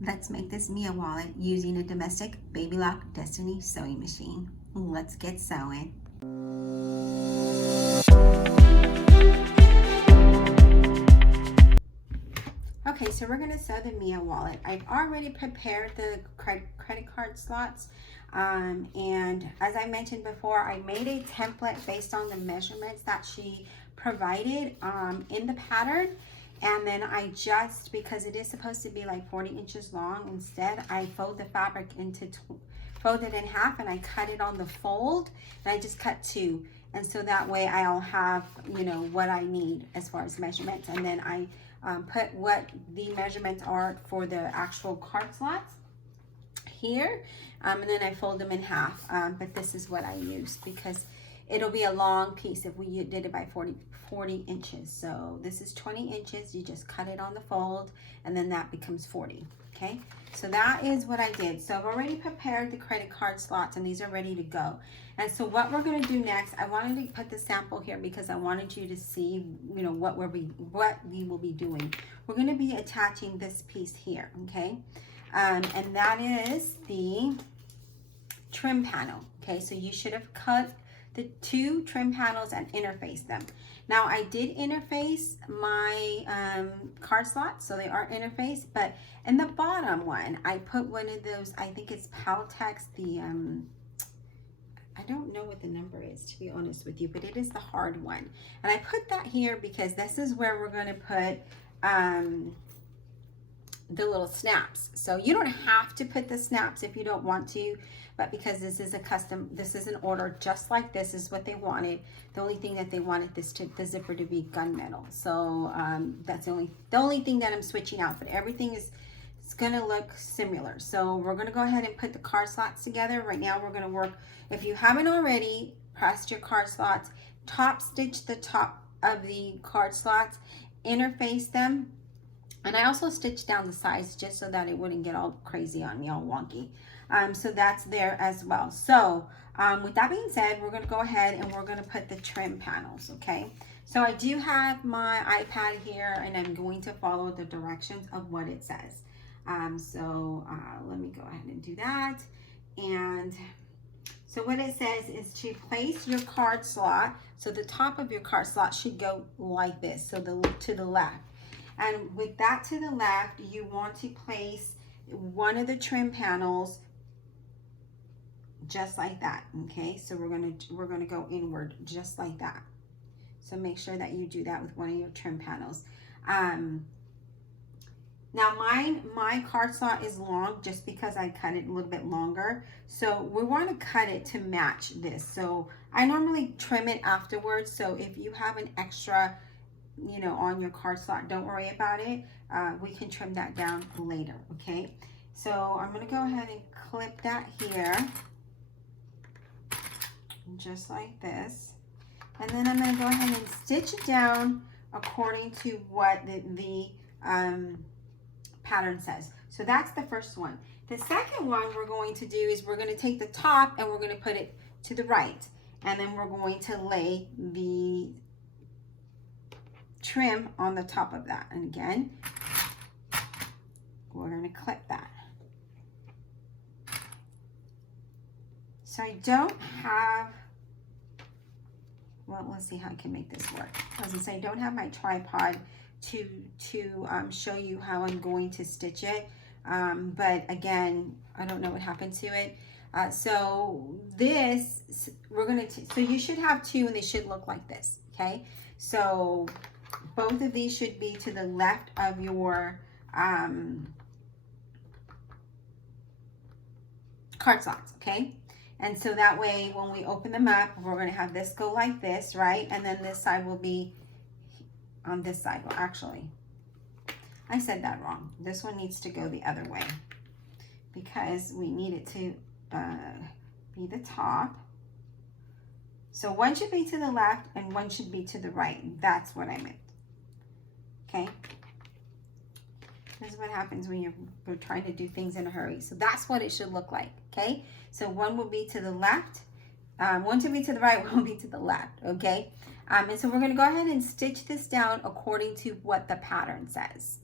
Let's make this Mia wallet using a domestic Baby Lock Destiny sewing machine. Let's get sewing. Okay, so we're gonna sew the Mia wallet. I've already prepared the credit card slots. And as I mentioned before, I made a template based on the measurements that she provided in the pattern. And then I just, because it is supposed to be like 40 inches long, instead I fold the fabric fold it in half, and I cut it on the fold, and I just cut 2. And so that way I'll have, you know, what I need as far as measurements. And then I put what the measurements are for the actual card slots here, and then I fold them in half, but this is what I use because it'll be a long piece if we did it by 40 inches. So this is 20 inches. You just cut it on the fold, and then that becomes 40. Okay, so that is what I did. So I've already prepared the credit card slots, and these are ready to go. And so what we're going to do next, I wanted to put the sample here because I wanted you to see, you know, what we will be doing. We're going to be attaching this piece here, okay? And that is the trim panel. Okay, so you should have cut the 2 trim panels and interfaced them. Now I did interface my card slots, so they are interfaced, but in the bottom one I put one of those, I think it's Paltex, the I don't know what the number is, to be honest with you, but it is the hard one, and I put that here because this is where we're going to put the little snaps. So you don't have to put the snaps if you don't want to, but because this is a custom, this is an order just like this is what they wanted. The only thing that they wanted the zipper to be gunmetal. So that's the only thing that I'm switching out, but everything is, it's gonna look similar. So we're gonna go ahead and put the card slots together. Right now we're gonna work, if you haven't already pressed your card slots, top stitch the top of the card slots, interface them. And I also stitched down the sides just so that it wouldn't get all crazy on me, all wonky. So that's there as well. So with that being said, we're going to go ahead and we're going to put the trim panels, okay? So I do have my iPad here, and I'm going to follow the directions of what it says. Let me go ahead and do that. And so what it says is to place your card slot. So the top of your card slot should go like this, so to the left. And with that to the left, you want to place one of the trim panels just like that, okay? So we're gonna go inward just like that. So make sure that you do that with one of your trim panels. Now my card slot is long just because I cut it a little bit longer. So we want to cut it to match this. So I normally trim it afterwards. So if you have an extra, you know, on your card slot, don't worry about it. We can trim that down later, okay? So I'm gonna go ahead and clip that here, just like this. And then I'm gonna go ahead and stitch it down according to what the pattern says. So that's the first one. The second one we're going to do is we're gonna take the top and we're gonna put it to the right. And then we're going to lay the trim on the top of that, and again we're going to clip that. So I don't have, well, let's see how I can make this work. As I say, I don't have my tripod to show you how I'm going to stitch it, but again, I don't know what happened to it. So this, we're going to, so you should have 2 and they should look like this, okay? So both of these should be to the left of your card slots, okay? And so that way, when we open them up, we're going to have this go like this, right? And then this side will be on this side. Well, actually, I said that wrong. This one needs to go the other way because we need it to be the top. So one should be to the left and one should be to the right. That's what I meant. Okay, this is what happens when you're trying to do things in a hurry. So that's what it should look like, okay? So one will be to the left, one should be to the right, one will be to the left, okay? And so we're gonna go ahead and stitch this down according to what the pattern says.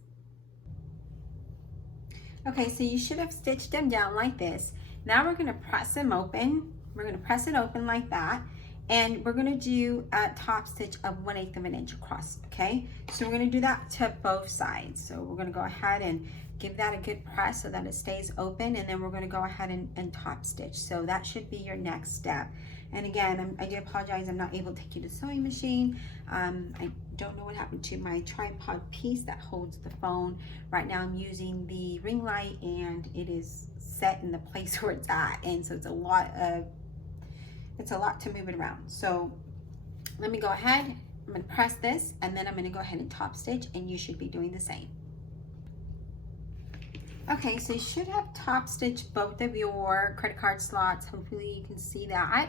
Okay, so you should have stitched them down like this. Now we're gonna press them open. We're gonna press it open like that. And we're gonna do a top stitch of 1/8 of an inch across, okay? So we're gonna do that to both sides. So we're gonna go ahead and give that a good press so that it stays open, and then we're gonna go ahead and top stitch. So that should be your next step. And again, I do apologize, I'm not able to take you to the sewing machine. I don't know what happened to my tripod piece that holds the phone. Right now I'm using the ring light and it is set in the place where it's at. And so it's a lot to move it around. So let me go ahead, I'm gonna press this and then I'm gonna go ahead and top stitch, and you should be doing the same. Okay, so you should have top stitched both of your credit card slots. Hopefully you can see that.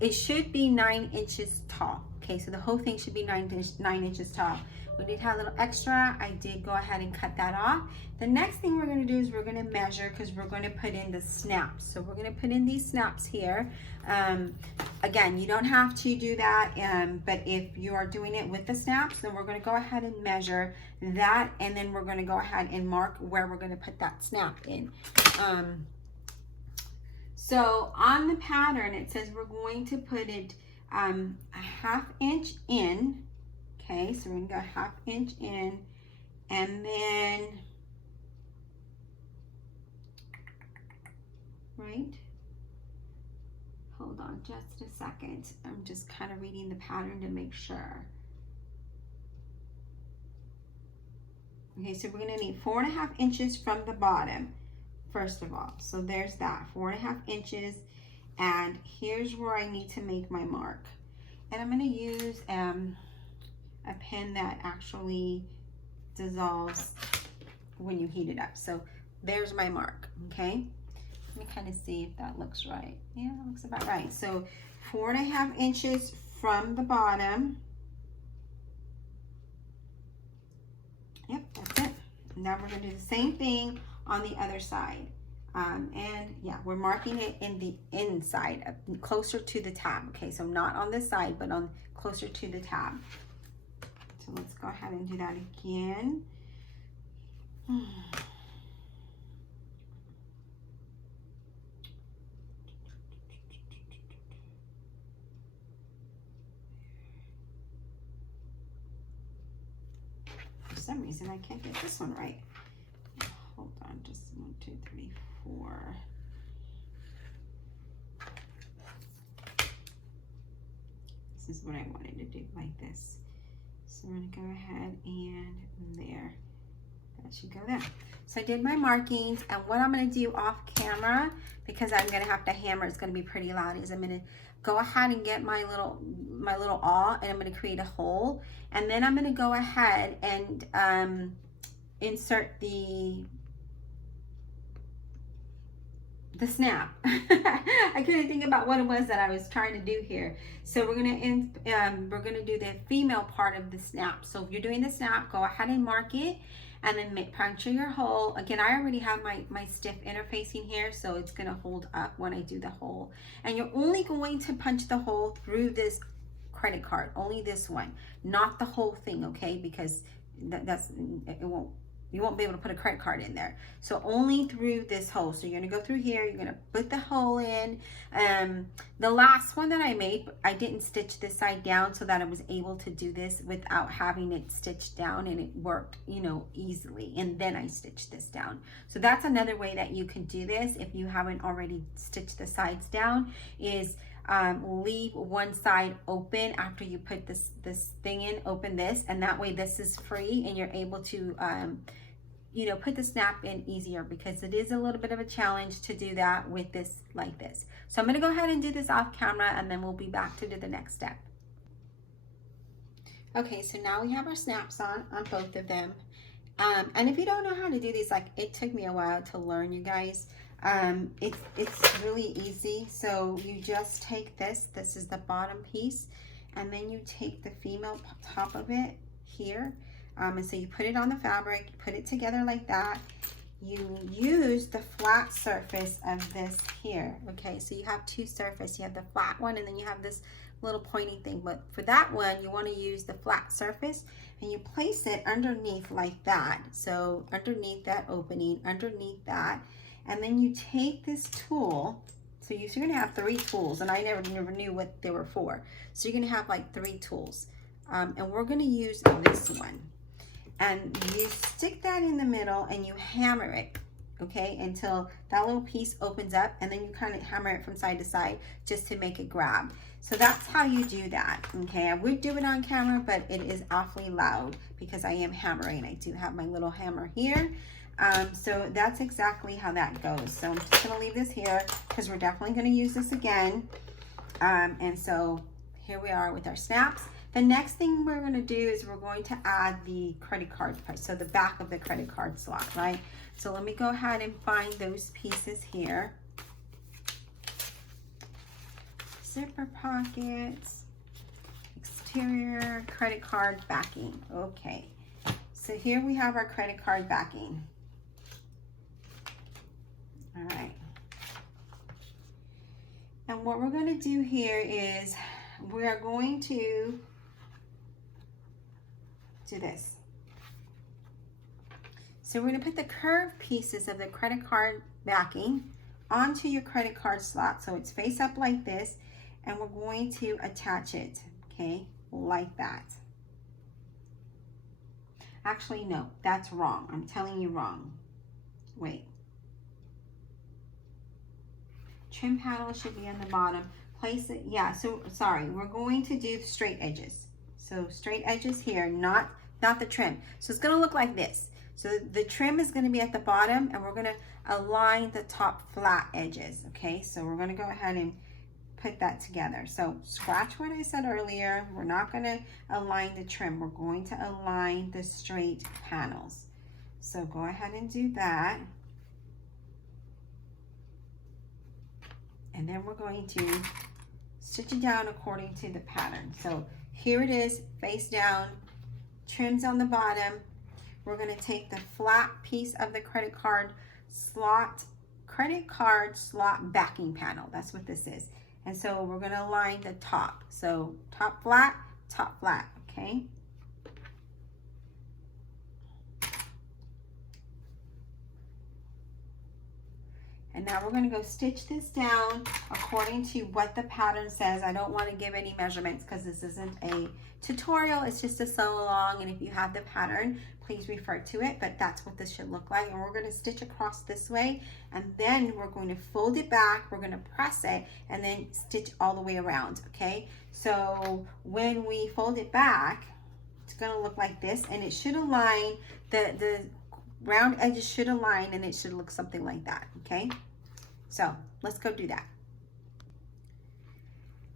It should be 9 inches tall. Okay, so the whole thing should be 9 inches tall. We did have a little extra. I did go ahead and cut that off. The next thing we're going to do is we're going to measure, because we're going to put in the snaps. So we're going to put in these snaps here. Again, you don't have to do that, but if you are doing it with the snaps, then we're going to go ahead and measure that, and then we're going to go ahead and mark where we're going to put that snap in. So on the pattern, it says we're going to put it a 1/2 inch in. Okay, so we're gonna go 1/2 inch in, and then, right? Hold on just a second. I'm just kind of reading the pattern to make sure. Okay, so we're gonna need 4.5 inches from the bottom, first of all. So there's that, 4.5 inches. And here's where I need to make my mark. And I'm gonna use a pen that actually dissolves when you heat it up. So there's my mark, okay? Let me kind of see if that looks right. Yeah, it looks about right. So 4.5 inches from the bottom. Yep, that's it. Now we're gonna do the same thing on the other side. And yeah, we're marking it in the inside, closer to the tab. Okay, so not on this side, but on closer to the tab. So let's go ahead and do that again. For some reason, I can't get this one right. Hold on, just 1, 2, 3, 4. This is what I wanted to do, like this. So we're gonna go ahead and there. That should go there. So I did my markings, and what I'm gonna do off camera, because I'm gonna have to hammer, it's gonna be pretty loud, is I'm gonna go ahead and get my little awl, and I'm gonna create a hole, and then I'm gonna go ahead and insert the snap. I couldn't think about what it was that I was trying to do here. So we're gonna do the female part of the snap. So if you're doing the snap, go ahead and mark it, and then puncture your hole. Again, I already have my stiff interfacing here, so it's gonna hold up when I do the hole. And you're only going to punch the hole through this credit card, only this one, not the whole thing, okay? Because you won't be able to put a credit card in there. So only through this hole. So you're gonna go through here, you're gonna put the hole in. The last one that I made, I didn't stitch this side down so that I was able to do this without having it stitched down, and it worked, you know, easily. And then I stitched this down. So that's another way that you can do this if you haven't already stitched the sides down, is leave one side open after you put this thing in. Open this, and that way this is free, and you're able to you know, put the snap in easier, because it is a little bit of a challenge to do that with this like this. So I'm going to go ahead and do this off camera, and then we'll be back to do the next step. Okay, so now we have our snaps on both of them. And if you don't know how to do these, like, it took me a while to learn, you guys. It's really easy. So you just take this is the bottom piece, and then you take the female top of it here, and so you put it on the fabric, you put it together like that. You use the flat surface of this here. Okay, so you have two surfaces. You have the flat one, and then you have this little pointy thing. But for that one, you want to use the flat surface, and you place it underneath like that. So underneath that opening, underneath that, and then you take this tool. So you're going to have 3 tools, and I never knew what they were for. So you're going to have like 3 tools, and we're going to use this one. And you stick that in the middle and you hammer it, okay, until that little piece opens up, and then you kind of hammer it from side to side just to make it grab. So that's how you do that, okay? I would do it on camera, but it is awfully loud because I am hammering. I do have my little hammer here. So that's exactly how that goes. So I'm just gonna leave this here because we're definitely gonna use this again. And so here we are with our snaps. The next thing we're going to do is we're going to add the credit card price, so the back of the credit card slot, right? So let me go ahead and find those pieces here. Zipper pockets, exterior credit card backing. Okay, so here we have our credit card backing. All right. And what we're going to do here is we are going to do this. So we're going to put the curved pieces of the credit card backing onto your credit card slot, so it's face up like this, and we're going to attach it, okay, like that. Actually, no, that's wrong. I'm telling you wrong. Wait. Trim panel should be on the bottom. Place it, yeah, so sorry, we're going to do straight edges. So straight edges here, not the trim. So it's gonna look like this. So the trim is gonna be at the bottom, and we're gonna align the top flat edges, okay? So we're gonna go ahead and put that together. So scratch what I said earlier. We're not gonna align the trim. We're going to align the straight panels. So go ahead and do that. And then we're going to stitch it down according to the pattern. So here it is, face down, trims on the bottom. We're going to take the flat piece of the credit card slot backing panel. That's what this is. And so we're going to align the top. So top flat, okay? And now we're going to go stitch this down according to what the pattern says. I don't want to give any measurements because this isn't a tutorial. It's just a sew along. And if you have the pattern, please refer to it. But that's what this should look like. And we're going to stitch across this way. And then we're going to fold it back. We're going to press it and then stitch all the way around. Okay. So when we fold it back, it's going to look like this. And it should align, the round edges should align, and it should look something like that. Okay. So let's go do that.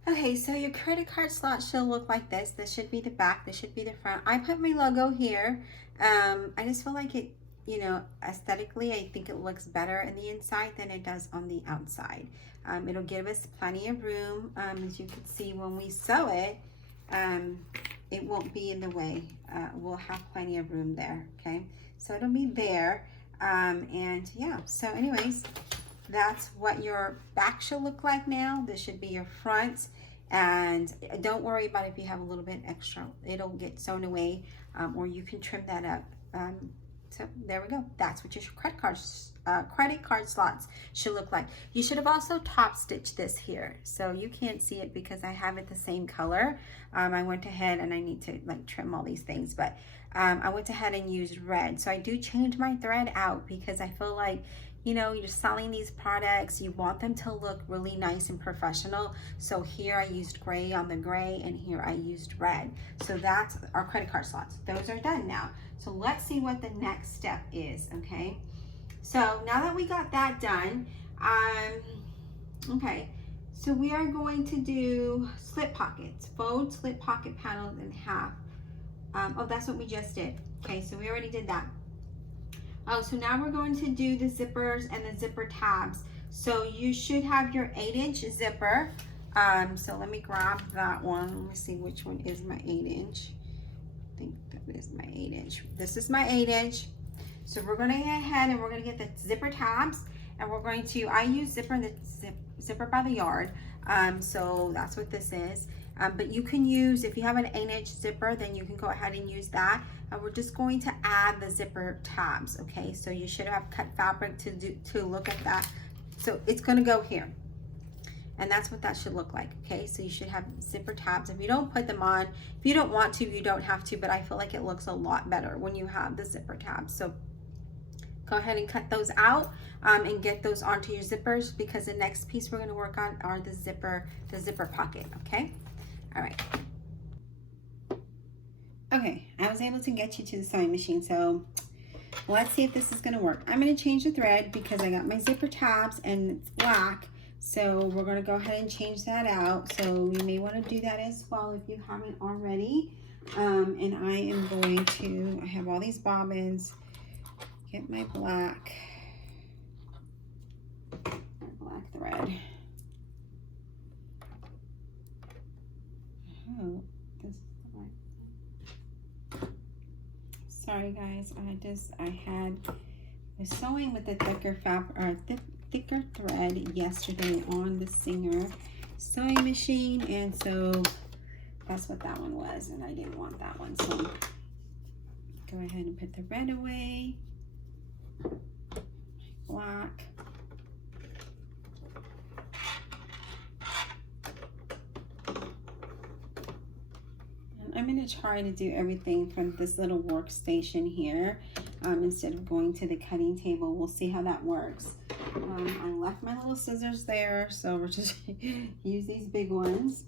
Okay, so your credit card slot should look like this. This should be the back, this should be the front. I put my logo here. I just feel like it, you know, aesthetically, I think it looks better in the inside than it does on the outside. It'll give us plenty of room. As you can see, when we sew it, it won't be in the way. We'll have plenty of room there, okay? So it'll be there. And yeah, so anyways, that's what your back should look like now. This should be your front. And don't worry about if you have a little bit extra. It'll get sewn away, or you can trim that up. So there we go. That's what your credit card slots should look like. You should have also top stitched this here. So you can't see it because I have it the same color. I went ahead, and I need to like trim all these things, but I went ahead and used red. So I do change my thread out because I feel like, you know, you're selling these products, you want them to look really nice and professional. So here I used gray on the gray, and here I used red. So that's our credit card slots. Those are done now. So let's see what the next step is, okay? So now that we got that done, okay, so we are going to do slip pockets, fold slip pocket panels in half. Oh, that's what we just did. Okay, so we already did that. Oh, so now we're going to do the zippers and the zipper tabs. So you should have your 8-inch zipper. So let me grab that one. Let me see which one is my 8-inch. I think that is my 8-inch. This is my 8-inch. So we're going to go ahead and we're going to get the zipper tabs, and we're going to, I use zipper by the yard. So that's what this is. But you can use, if you have an 8-inch zipper, then you can go ahead and use that. And we're just going to add the zipper tabs, okay? So you should have cut fabric to look at that. So it's gonna go here. And that's what that should look like, okay? So you should have zipper tabs. If you don't put them on, if you don't want to, you don't have to, but I feel like it looks a lot better when you have the zipper tabs. So go ahead and cut those out and get those onto your zippers, because the next piece we're gonna work on are the zipper pocket, okay? All right. Okay, I was able to get you to the sewing machine, so let's see if this is gonna work. I'm gonna change the thread because I got my zipper tabs and it's black. So we're gonna go ahead and change that out. So you may wanna do that as well if you haven't already. And I am going to, I have all these bobbins, get my black thread. Oh, this is the right. Sorry guys, I was sewing with the thicker fabric, or thicker thread yesterday on the Singer sewing machine, and so that's what that one was, and I didn't want that one. So go ahead and put the red away, black. And I'm going to try to do everything from this little workstation here instead of going to the cutting table. We'll see how that works. I left my little scissors there, so we're just use these big ones.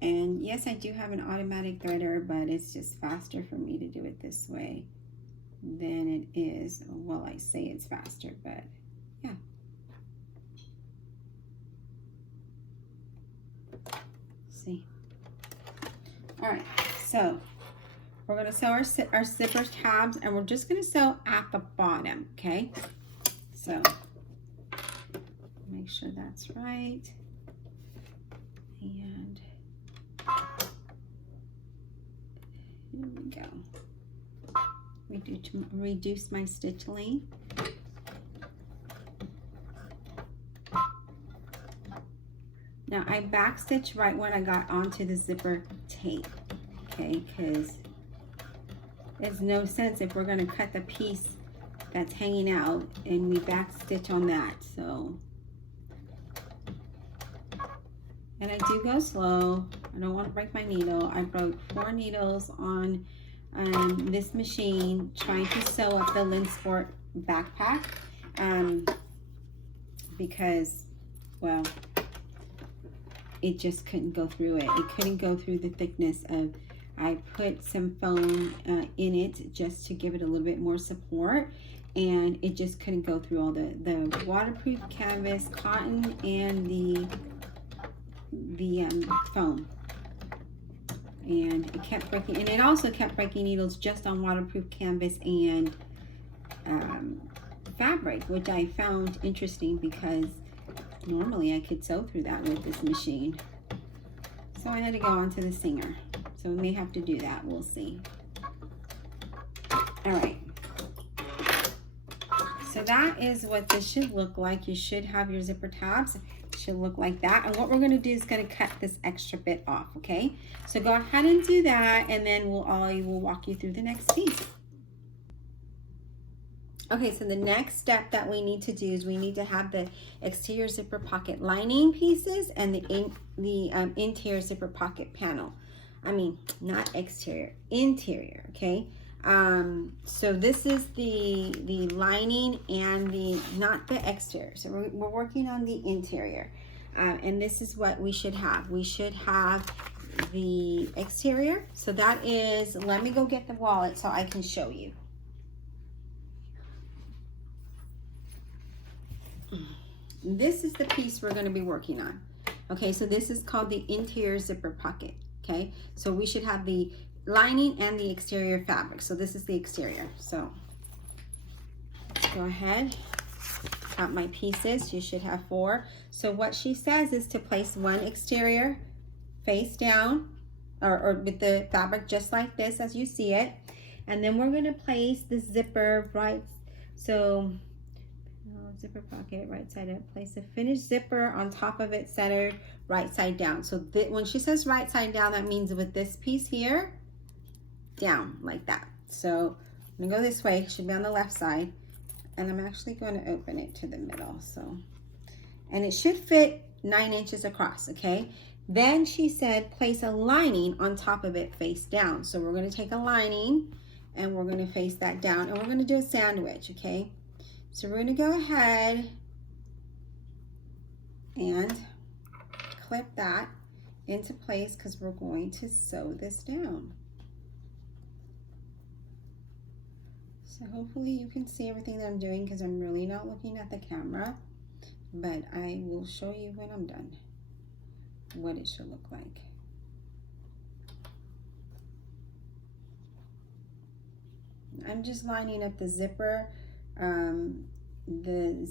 And yes, I do have an automatic threader, but it's just faster for me to do it this way than it is. Well, I say it's faster, but yeah. Let's see. All right, so we're gonna sew our zipper tabs, and we're just gonna sew at the bottom, okay? So make sure that's right. And here we go. Reduce my stitch length. Now I back stitch right when I got onto the zipper tape, okay? Because there's no sense if we're going to cut the piece that's hanging out and we back stitch on that. So, and I do go slow. I don't want to break my needle. I broke 4 needles on this machine trying to sew up the Linsport backpack because, well, it just couldn't go through it. It couldn't go through the thickness of, I put some foam in it just to give it a little bit more support, and it just couldn't go through all the waterproof canvas, cotton, and the foam. And it kept breaking, and it also kept breaking needles just on waterproof canvas and fabric, which I found interesting because normally I could sew through that with this machine. So I had to go onto the Singer. So we may have to do that, we'll see. All right. So that is what this should look like. You should have your zipper tabs. It should look like that. And what we're gonna do is gonna cut this extra bit off, okay? So go ahead and do that, and then I will walk you through the next piece. Okay, so the next step that we need to do is we need to have the exterior zipper pocket lining pieces and the interior zipper pocket panel. I mean, not exterior, interior, okay? So this is the lining and not the exterior. So we're working on the interior. And this is what we should have. We should have the exterior. So that is, let me go get the wallet so I can show you. This is the piece we're going to be working on. Okay, so this is called the interior zipper pocket. Okay, so we should have the lining and the exterior fabric. So this is the exterior. So go ahead, count my pieces. You should have 4. So what she says is to place one exterior face down or with the fabric just like this as you see it. And then we're going to place the zipper right. So zipper pocket, right side up. Place the finished zipper on top of it, centered right side down. So when she says right side down, that means with this piece here, down like that. So I'm gonna go this way, should be on the left side, and I'm actually going to open it to the middle. So, and it should fit 9 inches across, okay? Then she said place a lining on top of it face down. So we're gonna take a lining and we're gonna face that down, and we're gonna do a sandwich, okay? So we're gonna go ahead and clip that into place because we're going to sew this down. So hopefully you can see everything that I'm doing because I'm really not looking at the camera, but I will show you when I'm done what it should look like. I'm just lining up the zipper and the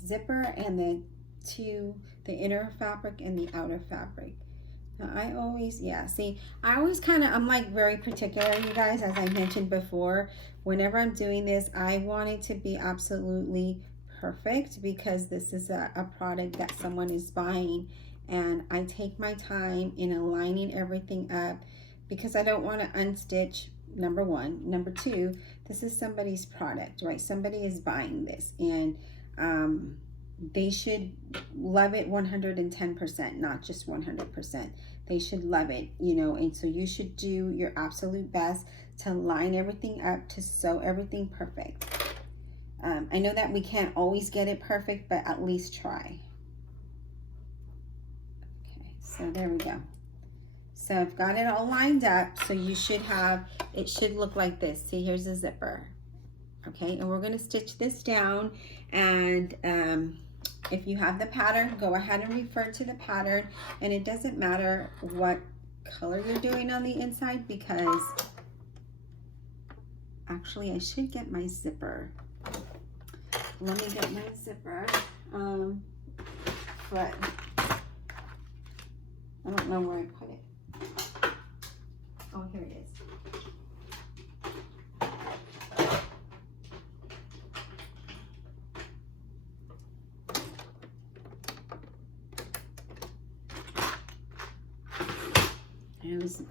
inner fabric and the outer fabric. Now I always, I'm like very particular, you guys, as I mentioned before. Whenever I'm doing this, I want it to be absolutely perfect because this is a product that someone is buying, and I take my time in aligning everything up because I don't want to unstitch, number one. Number two, this is somebody's product, right? Somebody is buying this, and they should love it 110%, not just 100%. They should love it, you know, and so you should do your absolute best to line everything up, to sew everything perfect. I know that we can't always get it perfect, but at least try. Okay, so there we go. So I've got it all lined up, so you should have, it should look like this. See, here's the zipper. Okay, and we're gonna stitch this down, and if you have the pattern, go ahead and refer to the pattern, and it doesn't matter what color you're doing on the inside because actually I should get my zipper. Let me get my zipper, but I don't know where I put it. Oh, here it is. I was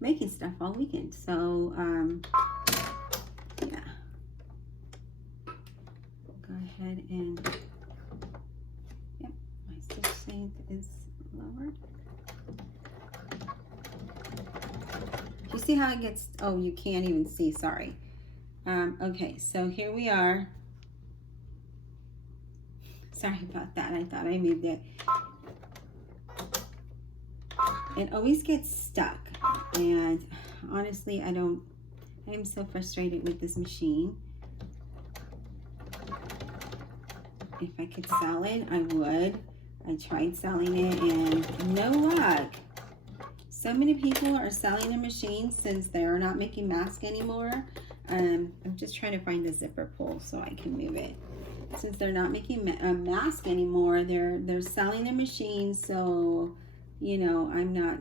making stuff all weekend, so yeah. Go ahead and, yep, my stitch length is lowered. Do you see how it gets, oh, you can't even see, sorry. Okay, so here we are. Sorry about that, I thought I moved it. It always gets stuck, and honestly, I'm so frustrated with this machine. If I could sell it, I would. I tried selling it and no luck. So many people are selling the machine since they are not making masks anymore. I'm just trying to find the zipper pull so I can move it. Since they're not making a mask anymore, they're selling their machine, so you know, I'm not,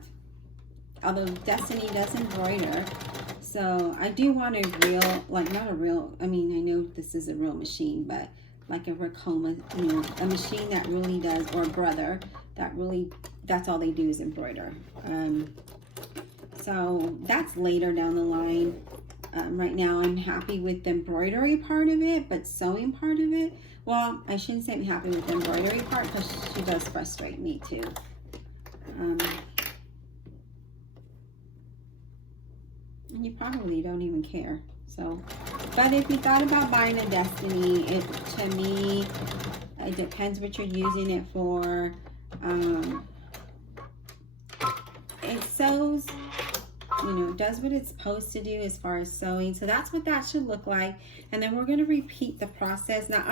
although Destiny does embroider, so I do want a real, like not a real, I mean, I know this is a real machine, but like a Ricoma, you know, a machine that really does, or a Brother, that really, that's all they do is embroider. So that's later down the line. Right now I'm happy with the embroidery part of it, but sewing part of it, well, I shouldn't say I'm happy with the embroidery part because she does frustrate me too. And you probably don't even care. So, but if you thought about buying a Destiny, to me, it depends what you're using it for. It sews, you know, does what it's supposed to do as far as sewing. So that's what that should look like. And then we're going to repeat the process. Now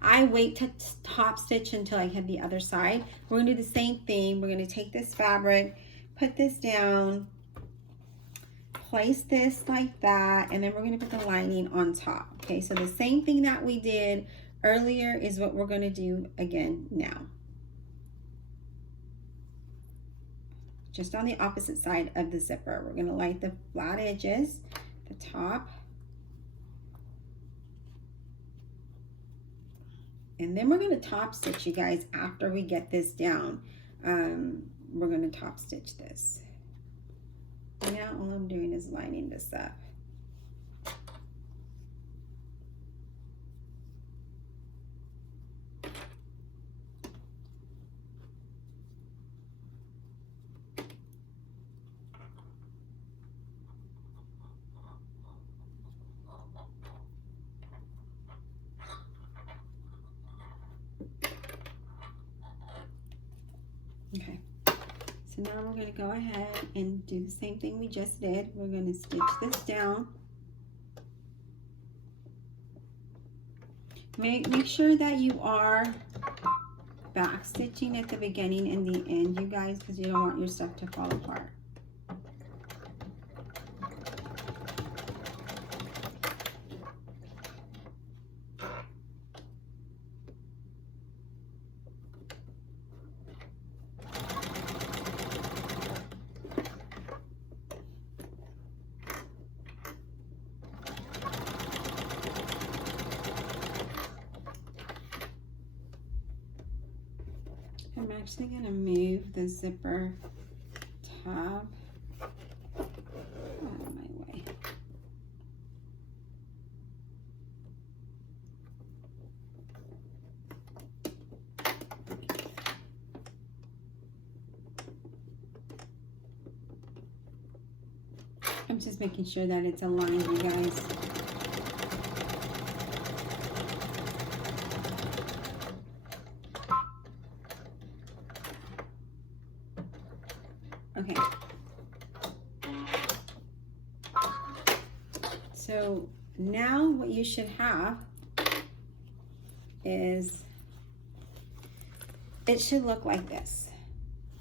I wait to top stitch until I hit the other side. We're going to do the same thing. We're going to take this fabric, put this down, place this like that, and then we're going to put the lining on top. Okay, so the same thing that we did earlier is what we're going to do again now. Just on the opposite side of the zipper. We're going to light the flat edges, the top. And then we're going to top stitch, you guys, after we get this down. We're going to top stitch this. Now all I'm doing is lining this up. Okay, so now we're going to go ahead and do the same thing we just did. We're going to stitch this down. Make sure that you are back stitching at the beginning and the end, you guys, because you don't want your stuff to fall apart. I'm actually going to move the zipper tab out of my way. I'm just making sure that it's aligned, you guys. Okay. So now what you should have is, it should look like this.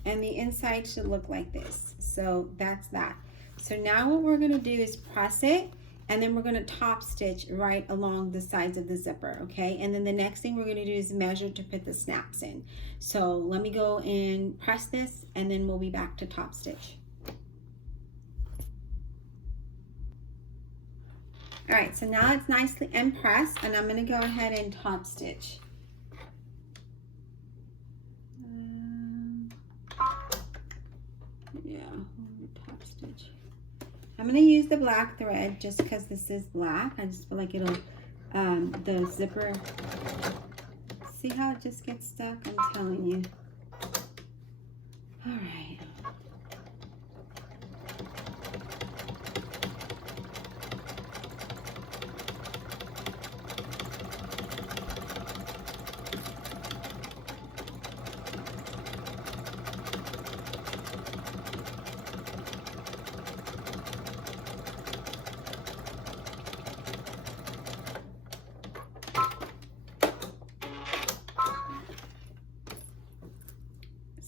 And the inside should look like this. So that's that. So now what we're gonna do is press it, and then we're gonna top stitch right along the sides of the zipper, okay? And then the next thing we're gonna do is measure to put the snaps in. So let me go and press this, and then we'll be back to top stitch. All right, so now it's nicely impressed, and I'm gonna go ahead and top stitch. Yeah, top stitch. I'm gonna use the black thread just because this is black. I just feel like it'll, the zipper, see how it just gets stuck? I'm telling you. All right.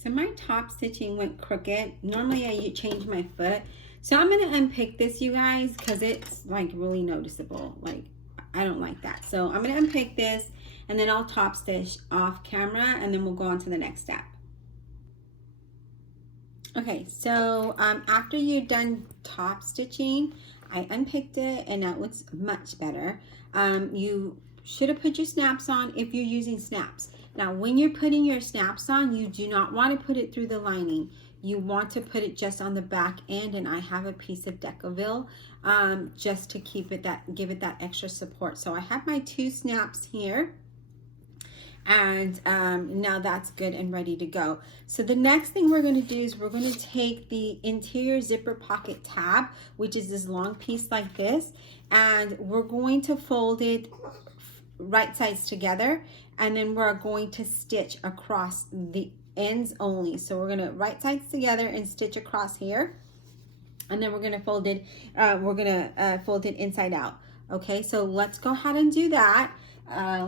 So my top stitching went crooked. Normally I change my foot. So I'm gonna unpick this, you guys, because it's like really noticeable. Like, I don't like that. So I'm gonna unpick this, and then I'll top stitch off camera, and then we'll go on to the next step. Okay, so after you're done top stitching, I unpicked it, and that looks much better. You should have put your snaps on if you're using snaps. Now, when you're putting your snaps on, you do not want to put it through the lining. You want to put it just on the back end, and I have a piece of Decovil just to keep it give it that extra support. So I have my 2 snaps here, and now that's good and ready to go. So the next thing we're going to do is we're going to take the interior zipper pocket tab, which is this long piece like this, and we're going to fold it right sides together, and then we're going to stitch across the ends only. So we're going to right sides together and stitch across here, and then we're going to fold it fold it inside out. Okay, so let's go ahead and do that. My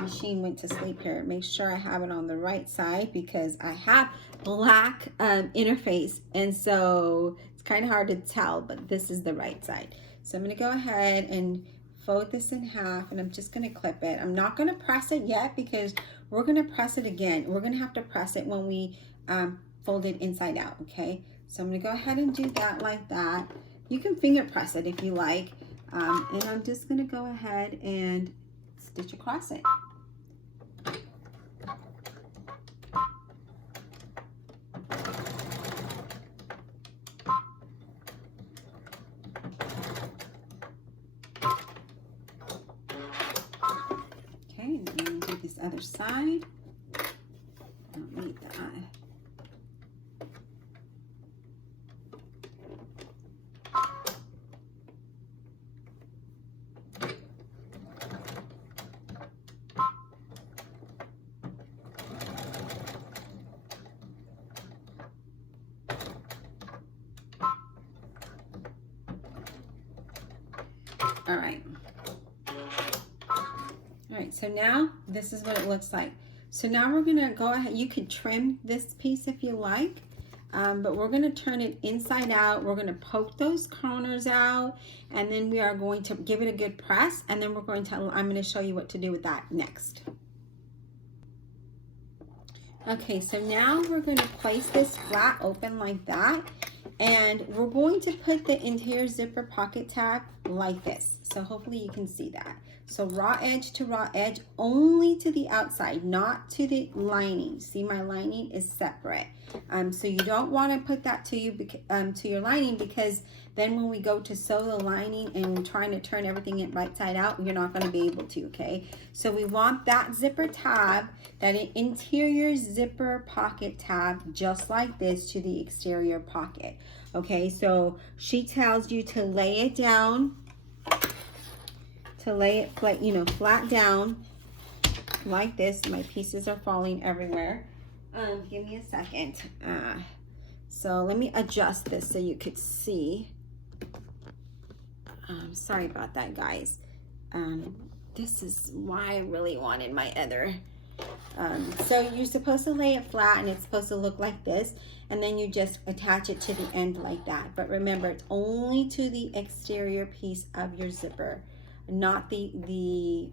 machine went to sleep here. Make sure I have it on the right side because I have black interface, and so it's kind of hard to tell, but this is the right side. So I'm going to go ahead and fold this in half, and I'm just going to clip it. I'm not going to press it yet because we're going to press it again. We're going to have to press it when we fold it inside out, okay? So I'm going to go ahead and do that like that. You can finger press it if you like, and I'm just going to go ahead and stitch across it. this other side. Don't need that. All right. All right, so now this is what it looks like. So now we're gonna go ahead, you could trim this piece if you like, but we're gonna turn it inside out. We're gonna poke those corners out, and then we are going to give it a good press, and then I'm gonna show you what to do with that next. Okay, so now we're gonna place this flat open like that, and we're going to put the interior zipper pocket tab like this. So hopefully you can see that. So raw edge to raw edge, only to the outside, not to the lining. See, my lining is separate. So you don't want to put that to your lining, because then when we go to sew the lining and we're trying to turn everything in right side out, you're not going to be able to, okay? So we want that zipper tab, that interior zipper pocket tab, just like this, to the exterior pocket. Okay, so she tells you to lay it down, to lay it flat, you know, flat down like this. My pieces are falling everywhere. Give me a second. So let me adjust this so you could see. Sorry about that, guys. This is why I really wanted my other. So you're supposed to lay it flat, and it's supposed to look like this, and then you just attach it to the end like that. But remember, it's only to the exterior piece of your zipper, not the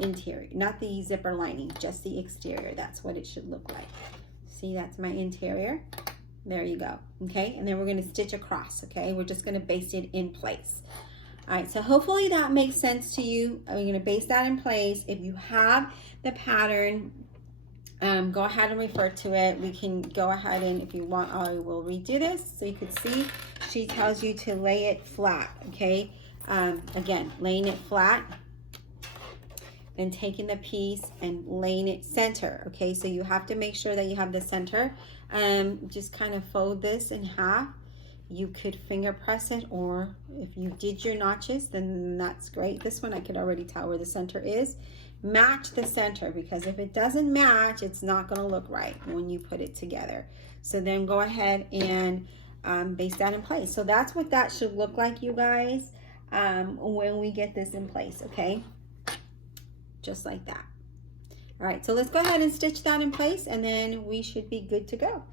interior, not the zipper lining, just the exterior. That's what it should look like. See, that's my interior. There you go. Okay, and then we're going to stitch across. Okay, we're just going to baste it in place. All right, so hopefully that makes sense to you. We're going to baste that in place. If you have the pattern, go ahead and refer to it. We can go ahead and, if you want, I will redo this so you can see. She tells you to lay it flat. Okay, again, laying it flat, then taking the piece and laying it center. Okay, so you have to make sure that you have the center. Just kind of fold this in half. You could finger press it, or if you did your notches, then that's great. This one I could already tell where the center is. Match the center, because if it doesn't match, it's not going to look right when you put it together. So then go ahead and baste that in place. So that's what that should look like, you guys, when we get this in place. Okay, just like that. All right, so let's go ahead and stitch that in place, and then we should be good to go.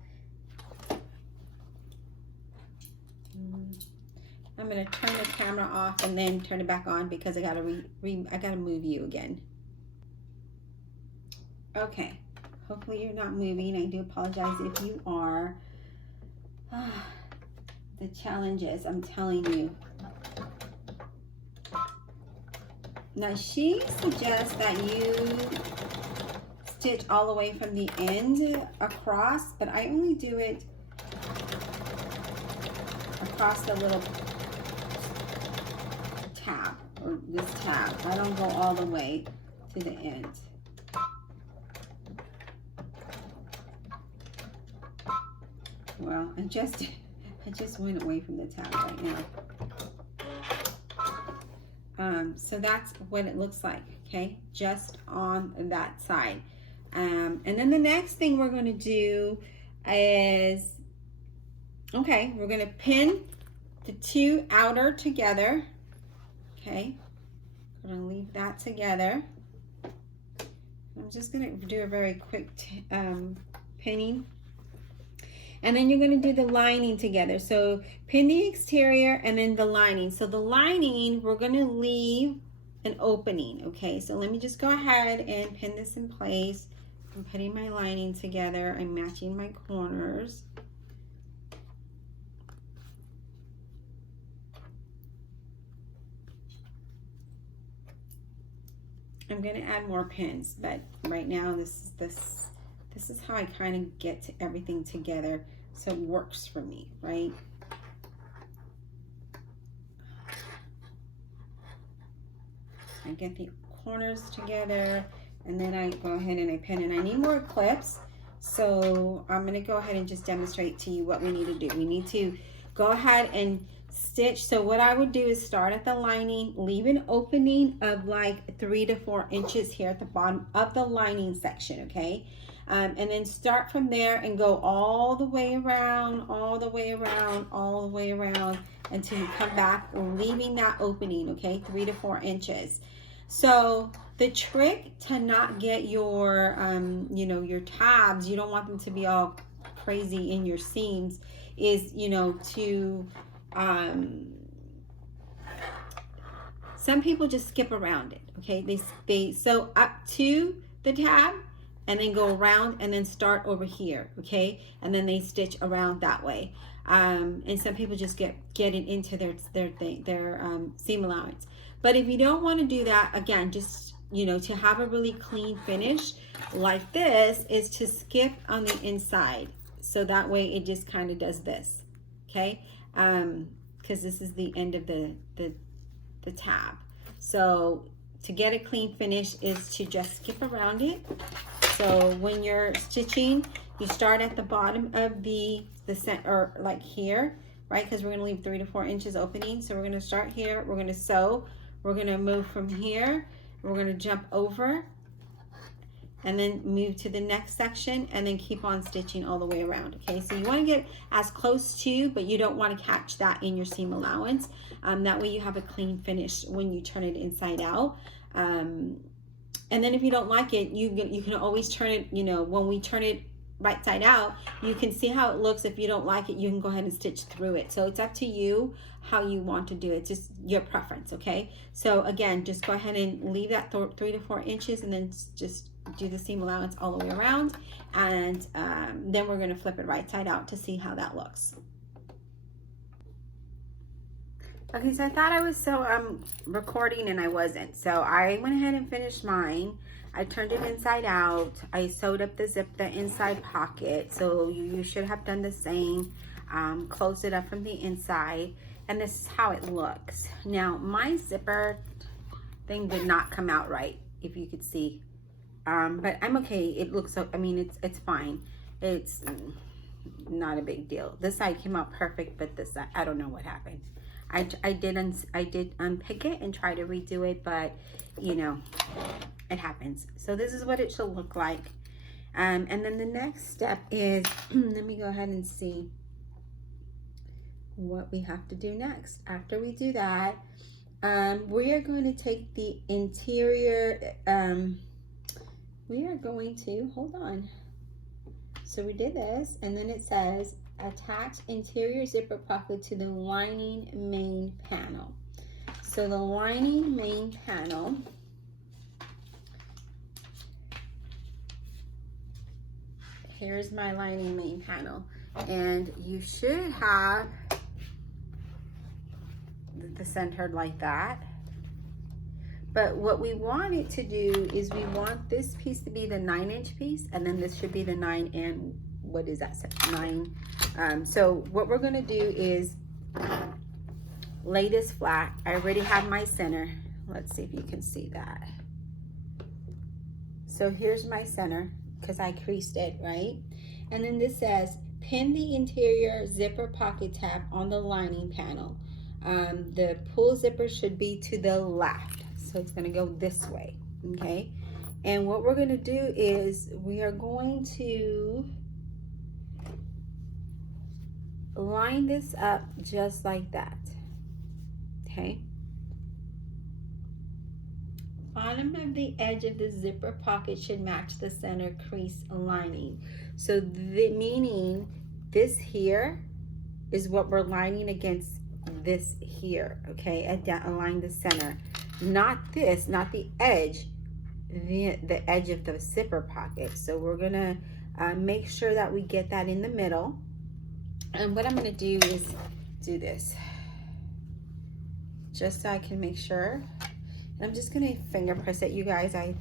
I'm gonna turn the camera off and then turn it back on, because I gotta move you again. Okay, hopefully you're not moving. I do apologize if you are. The challenges, I'm telling you. Now she suggests that you stitch all the way from the end across, but I only do it across the little tab, or this tab. I don't go all the way to the end. Well, I just went away from the tab right now. So that's what it looks like, okay, just on that side. And then the next thing we're going to do is, okay, we're going to pin the two outer together. Okay, I'm going to leave that together. I'm just going to do a very quick pinning. And then you're going to do the lining together. So pin the exterior and then the lining. So the lining, we're going to leave an opening. Okay, so let me just go ahead and pin this in place. I'm putting my lining together. I'm matching my corners. I'm going to add more pins, but right now this is how I kind of get to everything together, so it works for me, right? I get the corners together, and then I go ahead and I pin, and I need more clips. So I'm going to go ahead and just demonstrate to you what we need to do. We need to go ahead and stitch. So what I would do is start at the lining, leave an opening of like 3 to 4 inches here at the bottom of the lining section, okay? And then start from there and go all the way around, all the way around, all the way around until you come back, leaving that opening, okay? 3 to 4 inches. So the trick to not get your, you know, your tabs, you don't want them to be all crazy in your seams, is, you know, to, some people just skip around it, okay? They sew up to the tab and then go around and then start over here, okay? And then they stitch around that way. And some people just get it into their seam allowance. But if you don't want to do that, again, just, you know, to have a really clean finish like this is to skip on the inside. So that way it just kind of does this, okay? Because this is the end of the tab. So to get a clean finish is to just skip around it. So when you're stitching, you start at the bottom of the center, or like here, right? Because we're going to leave 3 to 4 inches opening. So we're going to start here. We're going to sew. We're going to move from here. We're going to jump over and then move to the next section and then keep on stitching all the way around, okay? So you want to get as close to, but you don't want to catch that in your seam allowance. That way you have a clean finish when you turn it inside out. And then if you don't like it, you can always turn it, you know, when we turn it right side out, you can see how it looks. If you don't like it, you can go ahead and stitch through it. So it's up to you how you want to do it, just your preference, okay? So again, just go ahead and leave that 3 to 4 inches and then just do the seam allowance all the way around. And then we're gonna flip it right side out to see how that looks. Okay, so I thought I was recording and I wasn't. So I went ahead and finished mine. I turned it inside out. I sewed up the inside pocket. So you should have done the same. Closed it up from the inside. And this is how it looks. Now, my zipper thing did not come out right, if you could see. But I'm okay. It looks, I mean, it's fine. It's not a big deal. This side came out perfect, but this side, I don't know what happened. I did unpick it and try to redo it, but you know, it happens. So this is what it should look like. And then the next step is, let me go ahead and see what we have to do next. After we do that, we are going to take the interior, we are going to, hold on. So we did this, and then it says, attach interior zipper pocket to the lining main panel. So the lining main panel, here's my lining main panel, and you should have the centered like that. But what we want it to do is we want this piece to be the 9-inch piece, and then this should be the 9 and what is that, 9. So what we're going to do is lay this flat. I already have my center. Let's see if you can see that. So here's my center because I creased it, right? And then this says pin the interior zipper pocket tab on the lining panel. The pull zipper should be to the left, so it's going to go this way, okay? And what we're going to do is we are going to line this up just like that, okay? Bottom of the edge of the zipper pocket should match the center crease lining. So meaning this here is what we're lining against this here, okay? Align the center, not this, not the edge, the edge of the zipper pocket. So we're gonna make sure that we get that in the middle. And what I'm going to do is do this just so I can make sure. And I'm just going to finger press it, you guys. I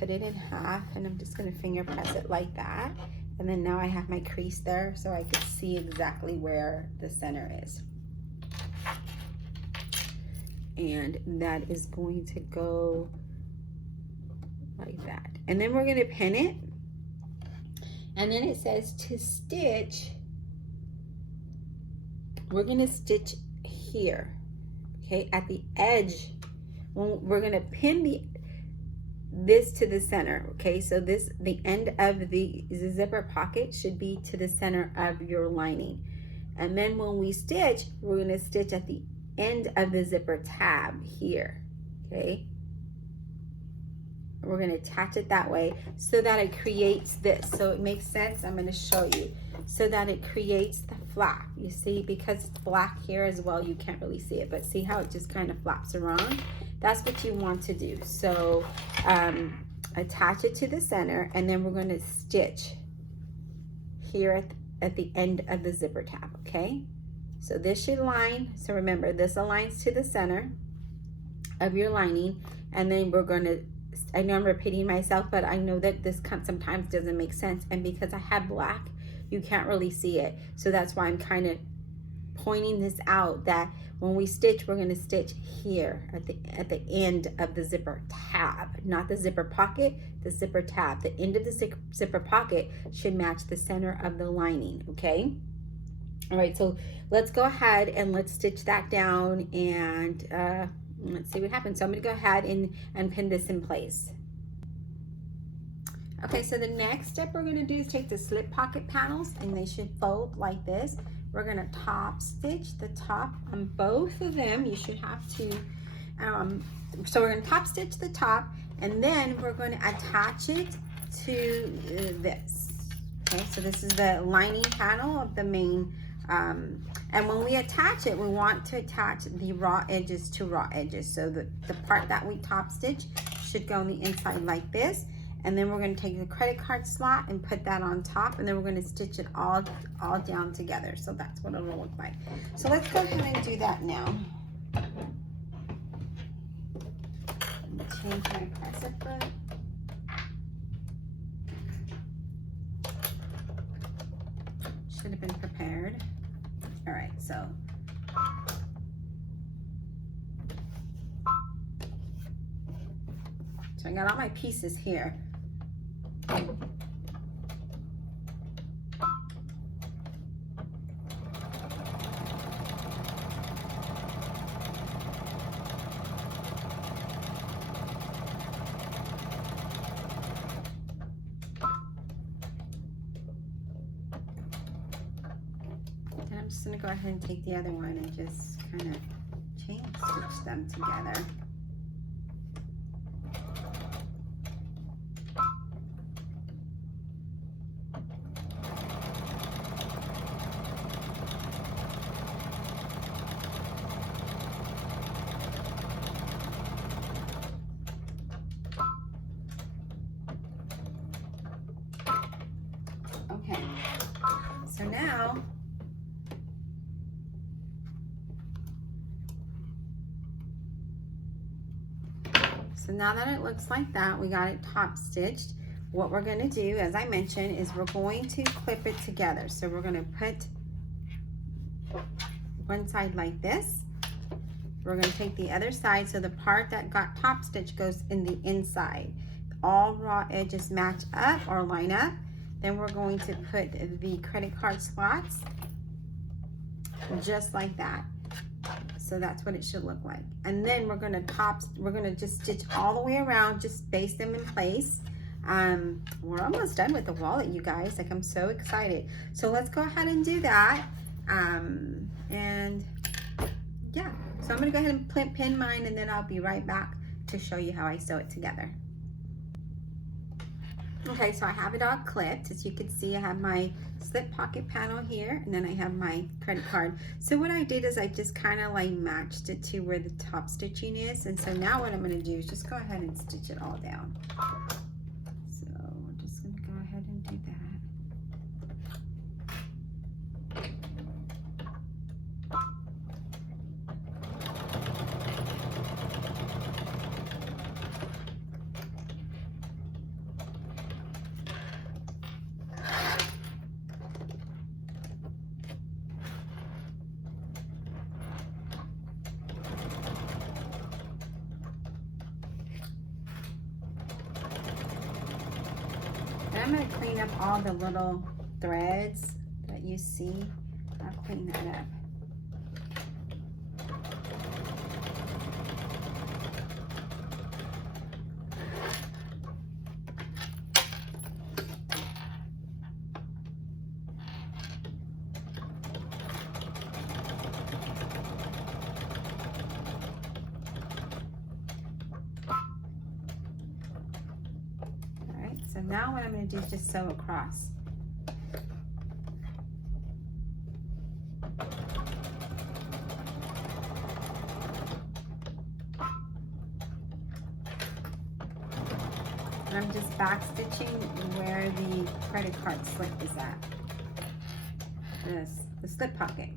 put it in half, and I'm just going to finger press it like that. And then now I have my crease there so I can see exactly where the center is. And that is going to go like like that. And then we're going to pin it. And then it says to stitch, we're going to stitch here, okay, at the edge. We're going to pin this to the center, okay? So the end of the zipper pocket should be to the center of your lining. And then when we stitch, we're going to stitch at the end of the zipper tab here, okay? We're going to attach it that way so that it creates this. So it makes sense. I'm going to show you. So that it creates the flap. You see, because it's black here as well, you can't really see it, but see how it just kind of flaps around? That's what you want to do. So attach it to the center, and then we're going to stitch here at the end of the zipper tab, okay? So this should line, so remember, this aligns to the center of your lining, and then we're going to, I know I'm repeating myself, but I know that this sometimes doesn't make sense, and because I have black, you can't really see it. So that's why I'm kind of pointing this out, that when we stitch, we're going to stitch here at the end of the zipper tab, not the zipper pocket, the zipper tab. The end of the zipper pocket should match the center of the lining, okay? All right, so let's go ahead and let's stitch that down, and let's see what happens. So I'm going to go ahead and pin this in place. Okay, so the next step we're going to do is take the slip pocket panels, and they should fold like this. We're going to top stitch the top on both of them. You should have to, so we're going to top stitch the top, and then we're going to attach it to this. Okay, so this is the lining panel of the main, and when we attach it, we want to attach the raw edges to raw edges. So the part that we top stitch should go on the inside like this. And then we're going to take the credit card slot and put that on top, and then we're going to stitch it all down together. So that's what it'll look like. So let's go ahead and do that now. Change my presser foot. Should have been prepared. All right, so I got all my pieces here. And I'm just going to go ahead and take the other one and just kind of chain stitch them together. Okay, so now that it looks like that, we got it top stitched. What we're going to do, as I mentioned, is we're going to clip it together. So we're going to put one side like this. We're going to take the other side, so the part that got top stitch goes in the inside. All raw edges match up or line up. Then we're going to put the credit card slots just like that. So that's what it should look like. And then we're going to just stitch all the way around, just base them in place. We're almost done with the wallet, you guys. Like, I'm so excited. So let's go ahead and do that. And yeah, so I'm going to go ahead and pin mine, and then I'll be right back to show you how I sew it together. Okay, so I have it all clipped. As you can see, I have my slip pocket panel here, and then I have my credit card. So what I did is I just kind of like matched it to where the top stitching is. And so now what I'm going to do is just go ahead and stitch it all down. So we're just going to go ahead and do that. I'm going to clean up all the little threads that you see. I'll clean that up. So now what I'm going to do is just sew across. And I'm just back stitching where the credit card slip is at. The slip pocket.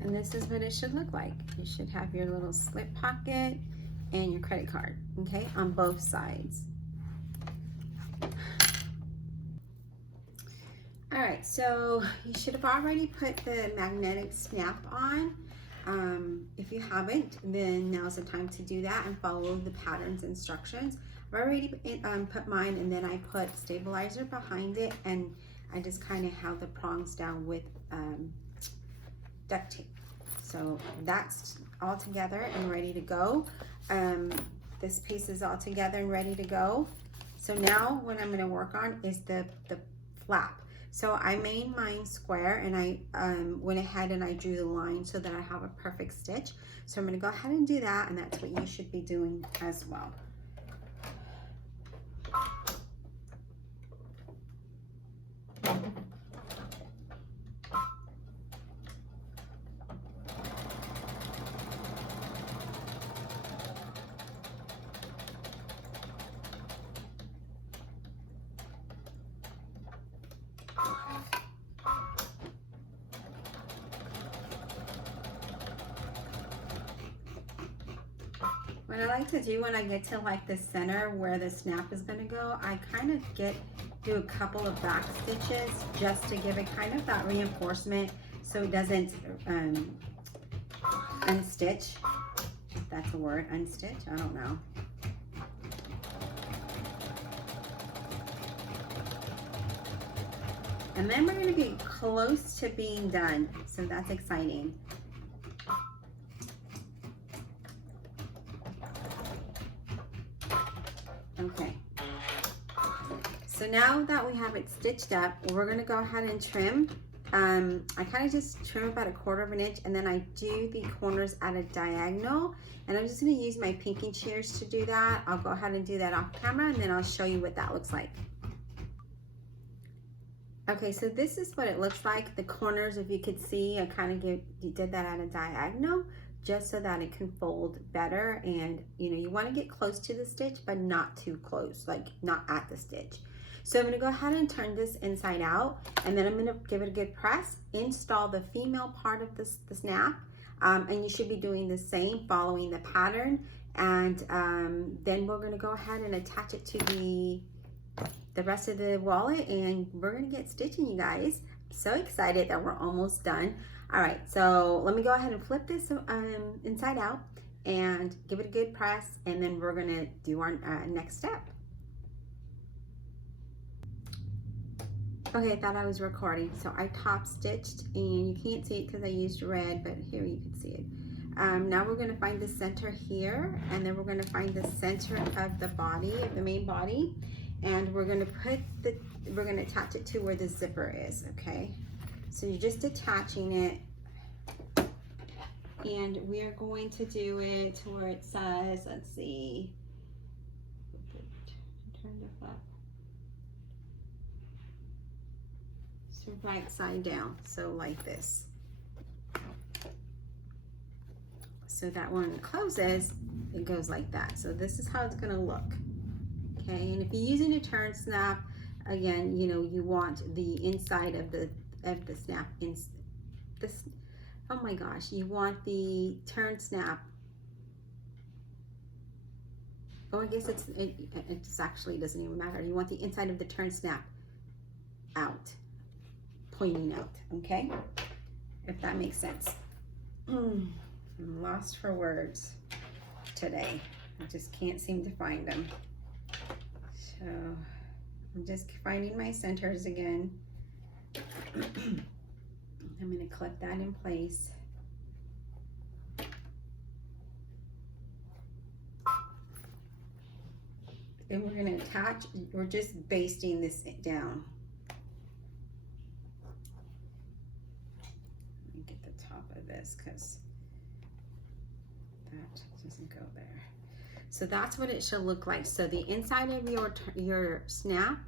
And this is what it should look like. You should have your little slip pocket and your credit card, okay, on both sides. All right, so you should have already put the magnetic snap on. If you haven't, then now's the time to do that and follow the pattern's instructions. I've already put mine, and then I put stabilizer behind it, and I just kind of held the prongs down with duct tape. So that's all together and ready to go. This piece is all together and ready to go. So now what I'm going to work on is the flap. So I made mine square, and I went ahead and I drew the line so that I have a perfect stitch. So I'm going to go ahead and do that, and that's what you should be doing as well. What I like to do when I get to like the center where the snap is going to go, I kind of do a couple of back stitches just to give it kind of that reinforcement so it doesn't unstitch, if that's a word, unstitch, I don't know. And then we're going to be close to being done, so that's exciting. Okay, so now that we have it stitched up, we're going to go ahead and trim. I kind of just trim about 1/4 inch, and then I do the corners at a diagonal, and I'm just going to use my pinking shears to do that. I'll go ahead and do that off camera, and then I'll show you what that looks like. Okay, so this is what it looks like. The corners, if you could see, I kind of did that at a diagonal just so that it can fold better. And you know, you want to get close to the stitch, but not too close, like not at the stitch. So I'm going to go ahead and turn this inside out, and then I'm going to give it a good press, install the female part of the snap, and you should be doing the same, following the pattern. And then we're going to go ahead and attach it to the rest of the wallet, and we're going to get stitching, you guys. I'm so excited that we're almost done. All right, so let me go ahead and flip this inside out and give it a good press, and then we're going to do our next step. Okay, I thought I was recording. So I top stitched, and you can't see it because I used red, but here you can see it. Now we're going to find the center here, and then we're going to find the center of the body, of the main body, and we're going to we're going to attach it to where the zipper is. Okay, so you're just attaching it, and we are going to do it to where it says, let's see, turn the flap. Right side down, so like this. so that when it closes, it goes like that. So this is how it's gonna look. Okay, and if you're using a turn snap, again, you know, you want the inside of the snap in this. Oh my gosh, you want the turn snap. Oh, I guess it actually doesn't even matter. You want the inside of the turn snap out, pointing out, okay? If that makes sense. I'm lost for words today. I just can't seem to find them. So I'm just finding my centers again. I'm going to clip that in place. Then we're going to attach, we're just basting this down. Let me get the top of this because that doesn't go there. So that's what it should look like. So the inside of your snap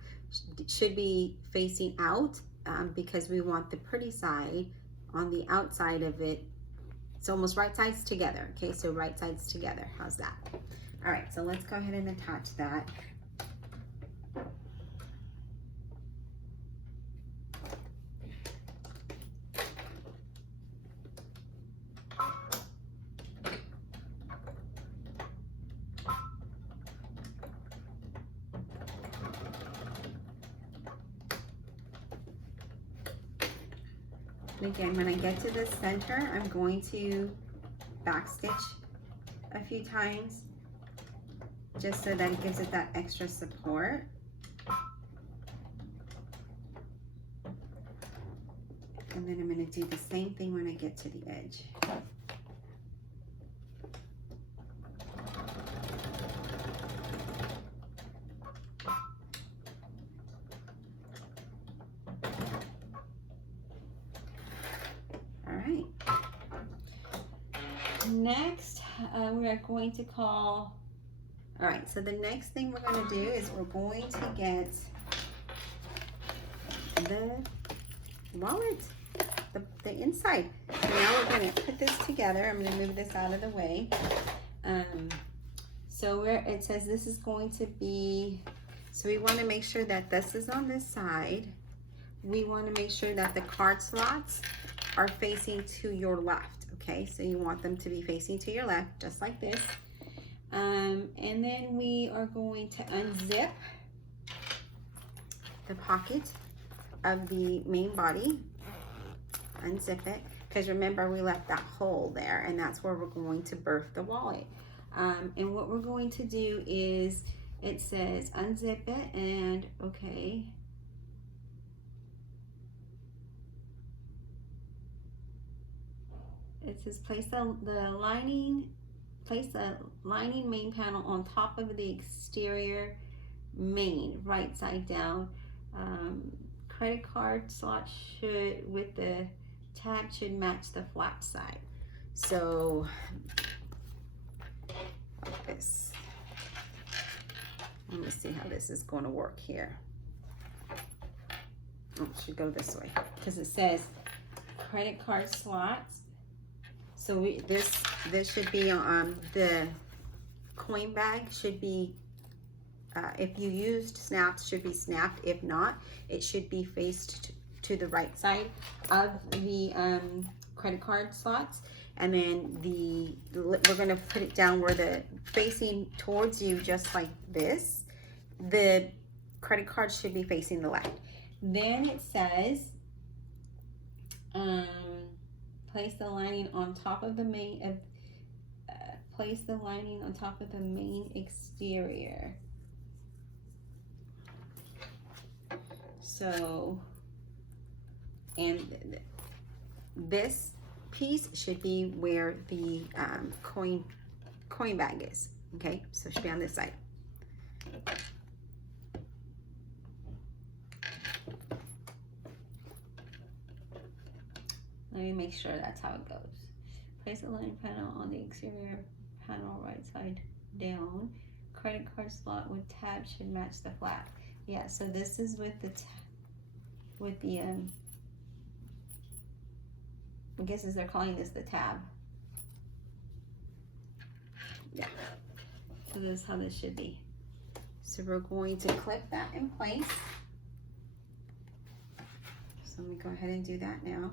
should be facing out because we want the pretty side on the outside of it. It's almost right sides together. Okay, so right sides together. How's that? All right, so let's go ahead and attach that. And again, when I get to the center, I'm going to backstitch a few times just so that it gives it that extra support. And then I'm going to do the same thing when I get to the edge. All right. Next, we are going to call. All right, so the next thing we're going to do is we're going to get the wallet, the inside. So now we're going to put this together. I'm going to move this out of the way. So it says this is going to be, so we want to make sure that this is on this side. We want to make sure that the card slots are facing to your left. Okay, so you want them to be facing to your left, just like this. And then we are going to unzip the pocket of the main body. Unzip it, because remember we left that hole there, and that's where we're going to birth the wallet. And what we're going to do is, it says unzip it, and okay. It says place the lining main panel on top of the exterior main, right side down. Credit card slot should, with the tab, should match the flap side. So like this. Let me see how this is going to work here. Oh, it should go this way because it says credit card slots. So this should be on the coin bag, should be, if you used snaps, should be snapped. If not, it should be faced to the right side of the credit card slots. And then we're gonna put it down where the facing towards you, just like this. The credit card should be facing the left. Then it says, place the lining on top of the main, place the lining on top of the main exterior. So, and this piece should be where the coin bag is. Okay, so it should be on this side. Let me make sure that's how it goes. Place the line panel on the exterior panel, right side down. Credit card slot with tab should match the flap. Yeah, so this is with the I guess as they're calling this the tab. Yeah. So this is how this should be. So we're going to clip that in place. So let me go ahead and do that now.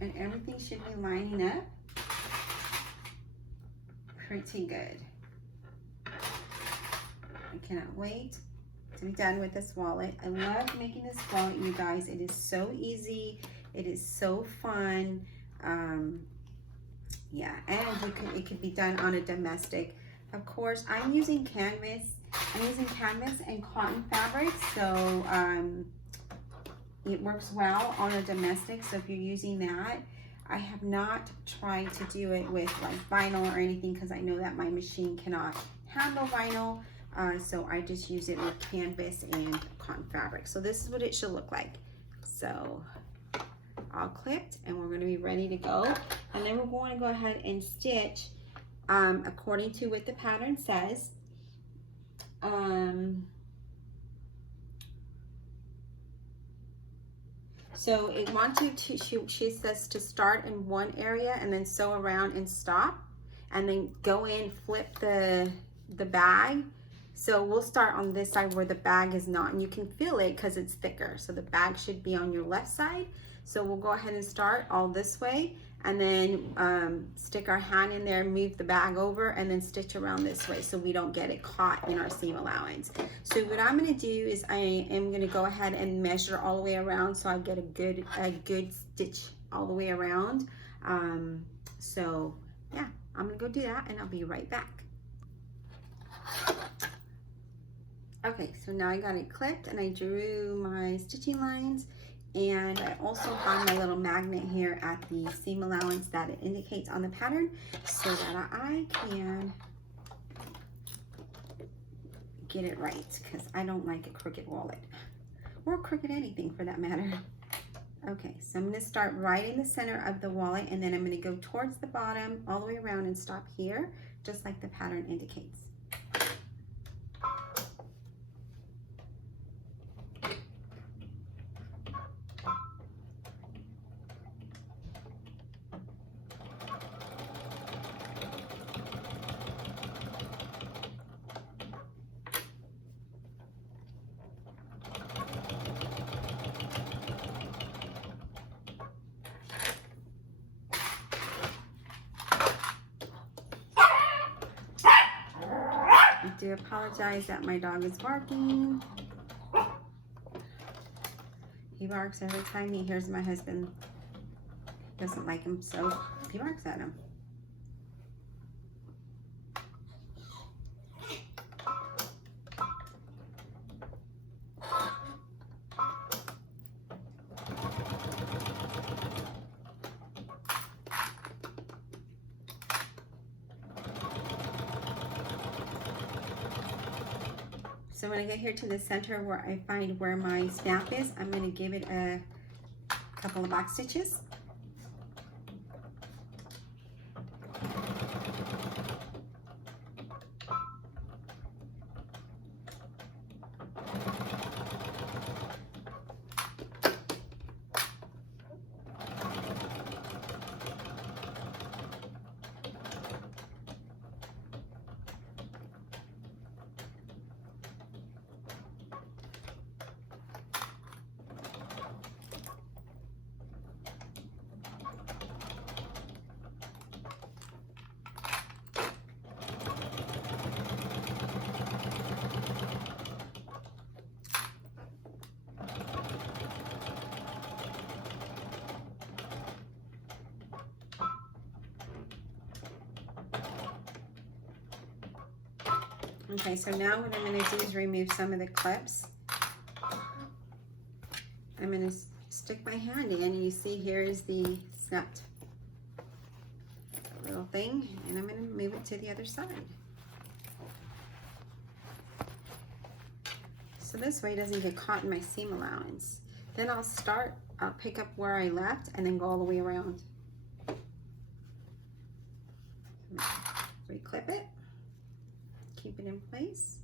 And everything should be lining up pretty good. I cannot wait to be done with this wallet. I love making this wallet, you guys. It is so easy. It is so fun. Yeah, and it could be done on a domestic. Of course, I'm using canvas. I'm using canvas and cotton fabric, so it works well on a domestic. So if you're using that, I have not tried to do it with like vinyl or anything because I know that my machine cannot handle vinyl. So I just use it with canvas and cotton fabric. So this is what it should look like. So all clipped, and we're going to be ready to go. And then we're going to go ahead and stitch according to what the pattern says. So it wants you to, she says to start in one area and then sew around and stop, and then go in, flip the bag. So we'll start on this side where the bag is not, and you can feel it because it's thicker. So the bag should be on your left side. So we'll go ahead and start all this way, and then stick our hand in there, move the bag over, and then stitch around this way so we don't get it caught in our seam allowance. So what I'm going to do is I am going to go ahead and measure all the way around so I get a good stitch all the way around. So yeah, I'm going to go do that, and I'll be right back. Okay, so now I got it clipped, and I drew my stitching lines. And I also have my little magnet here at the seam allowance that it indicates on the pattern so that I can get it right, because I don't like a crooked wallet, or crooked anything for that matter. Okay, so I'm going to start right in the center of the wallet, and then I'm going to go towards the bottom all the way around and stop here, just like the pattern indicates. I do apologize that my dog is barking. He barks every time he hears my husband. Doesn't like him, so he barks at him. So when I get here to the center where I find where my snap is, I'm going to give it a couple of back stitches. Okay, so now what I'm going to do is remove some of the clips. I'm going to stick my hand in, and you see here is the snapped little thing, and I'm going to move it to the other side. So this way it doesn't get caught in my seam allowance. Then I'll pick up where I left and then go all the way around. Reclip it, keep it in place.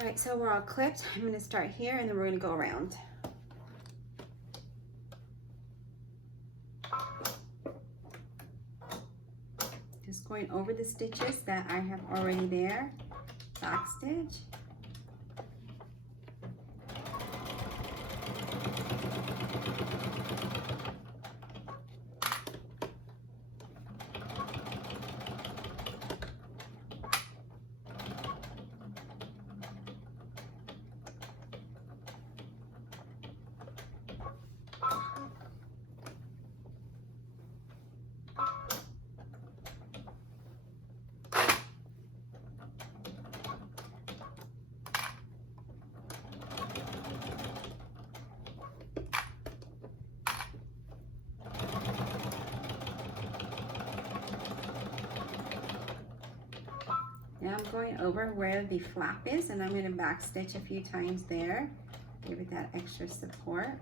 All right, so we're all clipped. I'm going to start here, and then we're going to go around. Just going over the stitches that I have already there. Back stitch. Now I'm going over where the flap is, and I'm going to back stitch a few times there. Give it that extra support.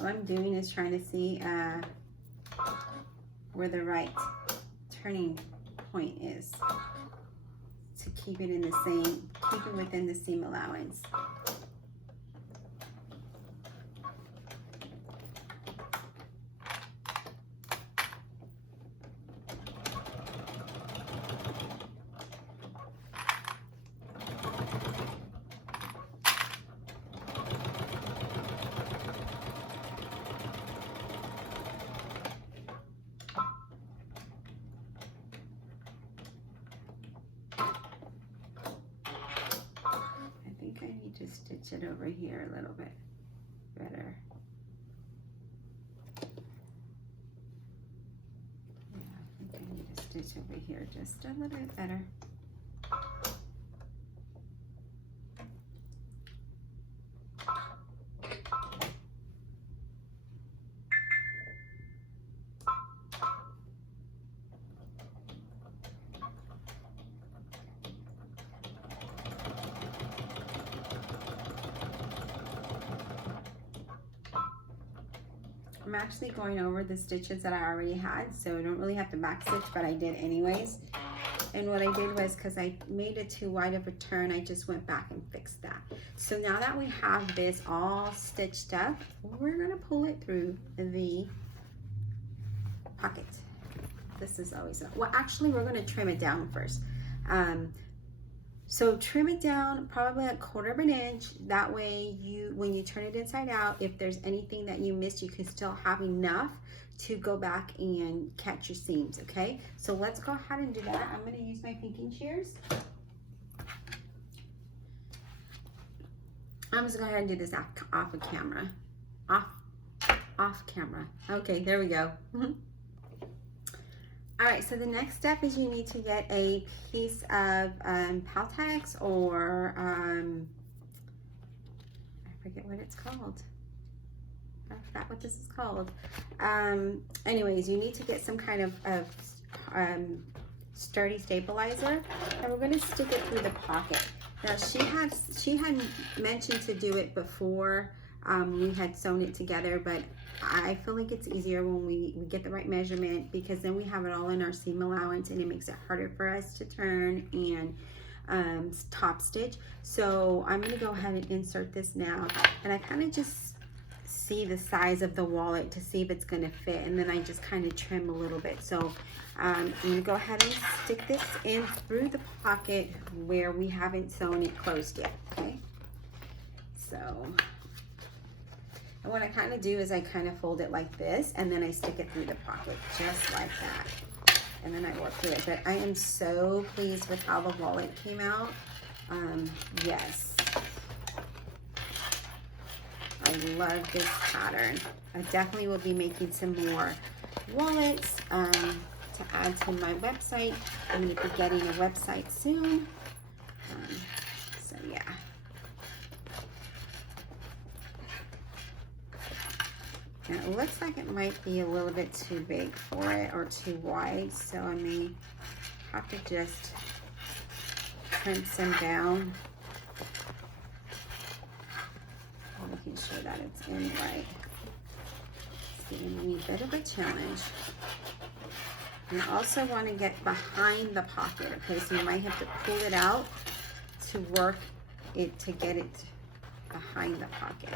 All I'm doing is trying to see where the right turning point is to keep it in the same, keep it within the seam allowance. I need to stitch it over here a little bit better. Yeah, I think I need to stitch over here just a little bit better. I'm actually going over the stitches that I already had, so I don't really have to back stitch, but I did anyways. And what I did was, because I made it too wide of a turn, I just went back and fixed that. So now that we have this all stitched up, we're gonna pull it through the pocket. This is always, well, actually we're gonna trim it down first. So trim it down probably a 1/4 inch. That way when you turn it inside out, if there's anything that you missed, you can still have enough to go back and catch your seams, okay? So let's go ahead and do that. I'm gonna use my pinking shears. I'm just gonna go ahead and do this off of camera. Off camera. Okay, there we go. All right, so the next step is you need to get a piece of Paltex, or I forget what it's called. I forgot what this is called. Anyways, you need to get some kind of sturdy stabilizer, and we're going to stick it through the pocket. Now she had mentioned to do it before we had sewn it together, but I feel like it's easier when we get the right measurement, because then we have it all in our seam allowance and it makes it harder for us to turn and top stitch. So I'm going to go ahead and insert this now, and I kind of just see the size of the wallet to see if it's going to fit, and then I just kind of trim a little bit. So I'm going to go ahead and stick this in through the pocket where we haven't sewn it closed yet. Okay, so and what I kind of do is I kind of fold it like this, and then I stick it through the pocket just like that, and then I work through it. But I am so pleased with how the wallet came out. Yes, I love this pattern. I definitely will be making some more wallets to add to my website. I'm going to be getting a website soon. So yeah. And it looks like it might be a little bit too big for it, or too wide, so I may have to just trim some down, making sure that it's in right. It's giving me a bit of a challenge. And I also want to get behind the pocket, okay? So you might have to pull it out to work it, to get it behind the pocket.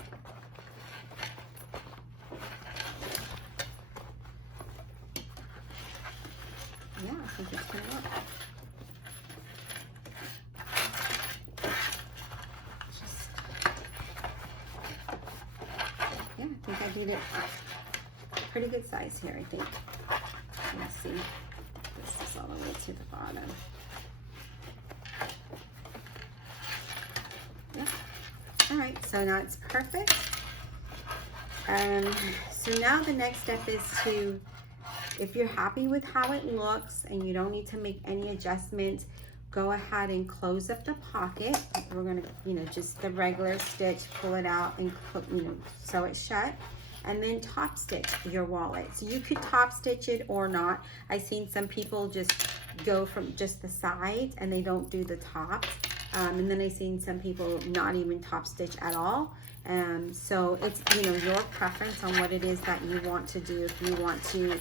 Yeah, I think it's gonna work. Yeah, I think I did it pretty good size here, I think. Let's see. This is all the way to the bottom. Yeah. All right, so now it's perfect. So now the next step is to, if you're happy with how it looks and you don't need to make any adjustments, go ahead and close up the pocket. We're gonna, just the regular stitch, pull it out and, sew it shut, and then top stitch your wallet. So you could top stitch it or not. I've seen some people just go from just the sides and they don't do the tops. And then I've seen some people not even top stitch at all. So it's, your preference on what it is that you want to do, if you want to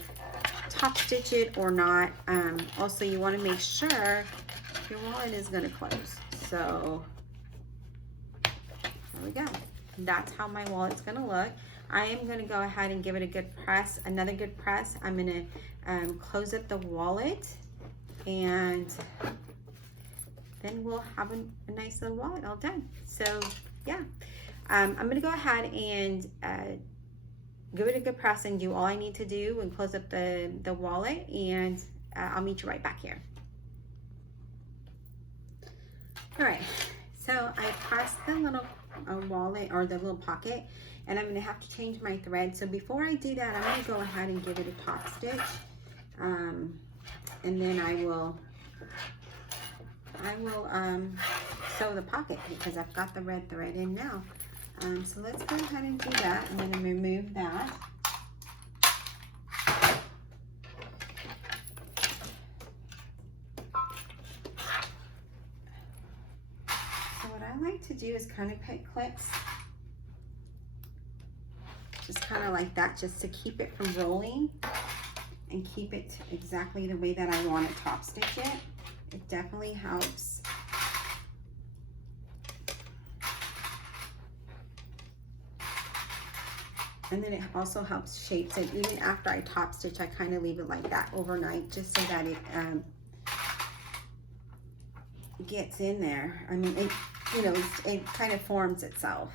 top stitch it or not. Also, you want to make sure your wallet is going to close. So there we go. That's how my wallet's going to look. I am going to go ahead and give it a good press, another good press. I'm going to close up the wallet, and then we'll have a nice little wallet all done. So yeah, I'm going to go ahead and give it a good press and do all I need to do and close up the wallet, and I'll meet you right back here. All right, so I pressed the little wallet, or the little pocket, and I'm going to have to change my thread. So before I do that, I'm going to go ahead and give it a top stitch, and then I will sew the pocket, because I've got the red thread in now. So let's go ahead and do that. I'm going to remove that. So what I like to do is kind of put clips, just kind of like that, just to keep it from rolling and keep it exactly the way that I want to top stitch it. It definitely helps. And then it also helps shape it. Even after I top stitch, I kind of leave it like that overnight, just so that it gets in there. I mean, it kind of forms itself.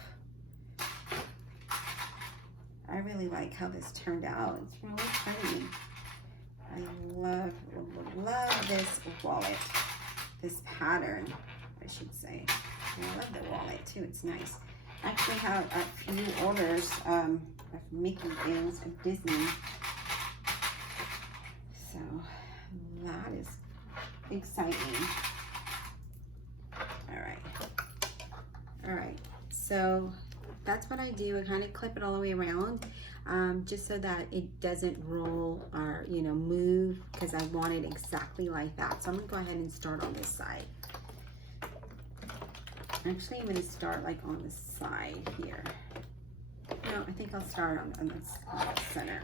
I really like how this turned out. It's really pretty. I love this wallet, this pattern, I should say. And I love the wallet too, it's nice. I actually have a few orders of Mickey things of Disney. So exciting. All right, so that's what I do. I kind of clip it all the way around, just so that it doesn't roll or, you know, move, because I want it exactly like that. So I'm gonna go ahead and start on this side. Actually, I'm gonna start like on the side here. No, I think I'll start on the center.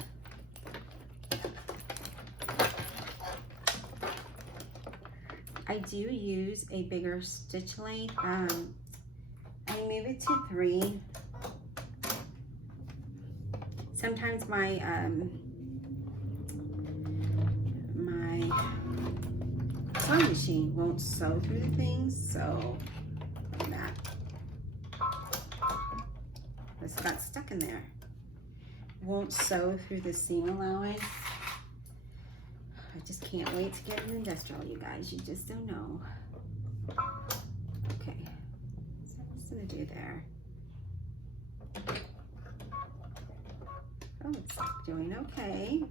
I do use a bigger stitch length. I move it to 3. Sometimes my sewing machine won't sew through the things, so look at that. This got stuck in there. Won't sew through the seam allowance. I just can't wait to get an industrial, you guys. You just don't know. Okay, so what's gonna do there? Oh, it's doing okay.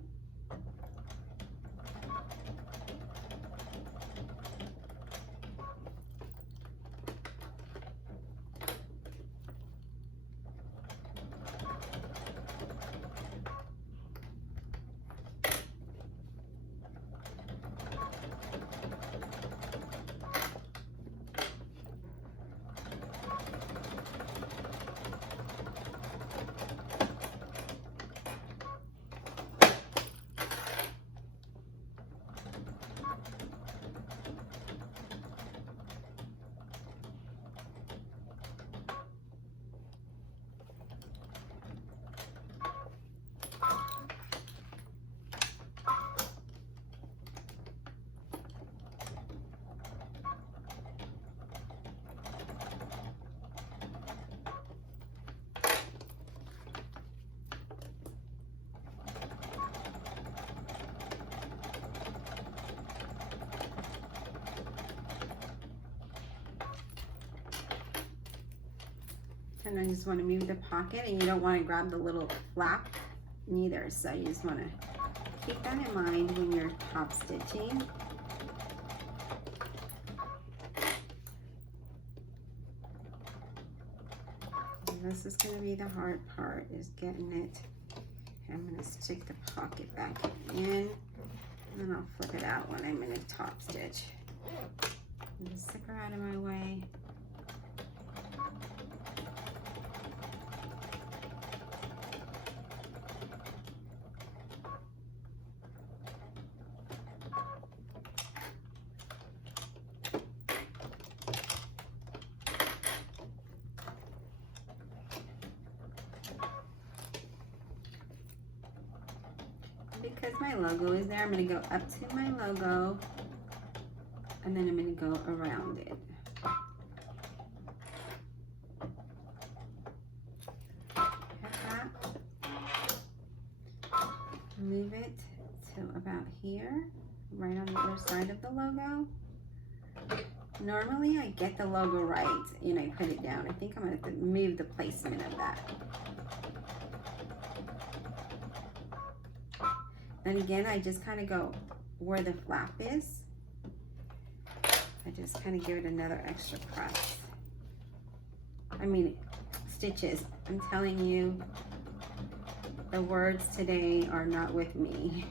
And I just want to move the pocket, and you don't want to grab the little flap neither, so you just want to keep that in mind when you're top stitching. And this is going to be the hard part, is getting it. I'm going to stick the pocket back in, and then I'll flip it out when I'm in a top stitch. Just stick her out of my way. Because my logo is there, I'm going to go up to my logo, and then I'm going to go around it. Like that. Move it to about here, right on the other side of the logo. Normally I get the logo right and I put it down. I think I'm going to have to move the placement of that. And again, I just kind of go where the flap is. I just kind of give it another extra press. I mean, stitches. I'm telling you, the words today are not with me.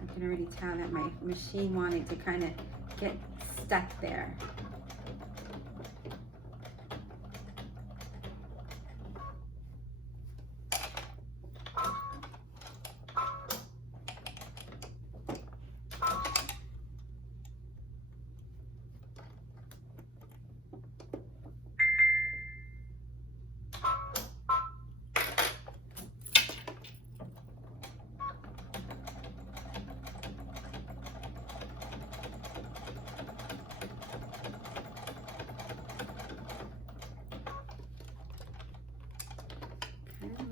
I can already tell that my machine wanted to kind of get stuck there.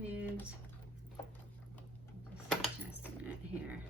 Moved. Just adjusting it here.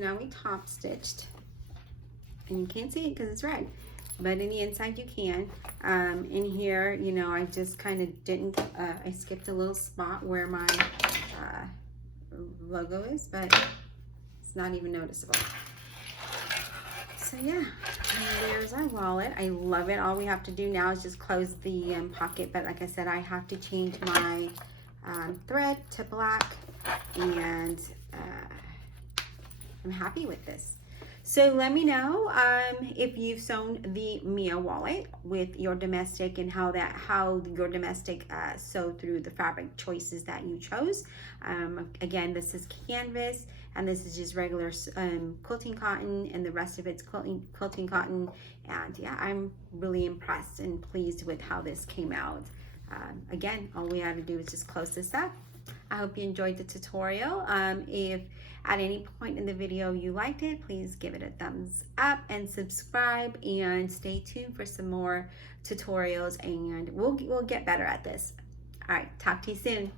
now we top stitched. And you can't see it because it's red, but in the inside you can. In here, you know, I just kind of didn't, I skipped a little spot where my logo is, but it's not even noticeable. So yeah, there's our wallet. I love it. All we have to do now is just close the pocket, but like I said, I have to change my thread to black, and I'm happy with this. So let me know if you've sewn the Mia wallet with your domestic, and how your domestic sewed through the fabric choices that you chose. Again, this is canvas, and this is just regular quilting cotton, and the rest of it's quilting cotton. And yeah, I'm really impressed and pleased with how this came out. Again, all we have to do is just close this up. I hope you enjoyed the tutorial. If at any point in the video you liked it, please give it a thumbs up and subscribe, and stay tuned for some more tutorials, and we'll get better at this. All right, talk to you soon.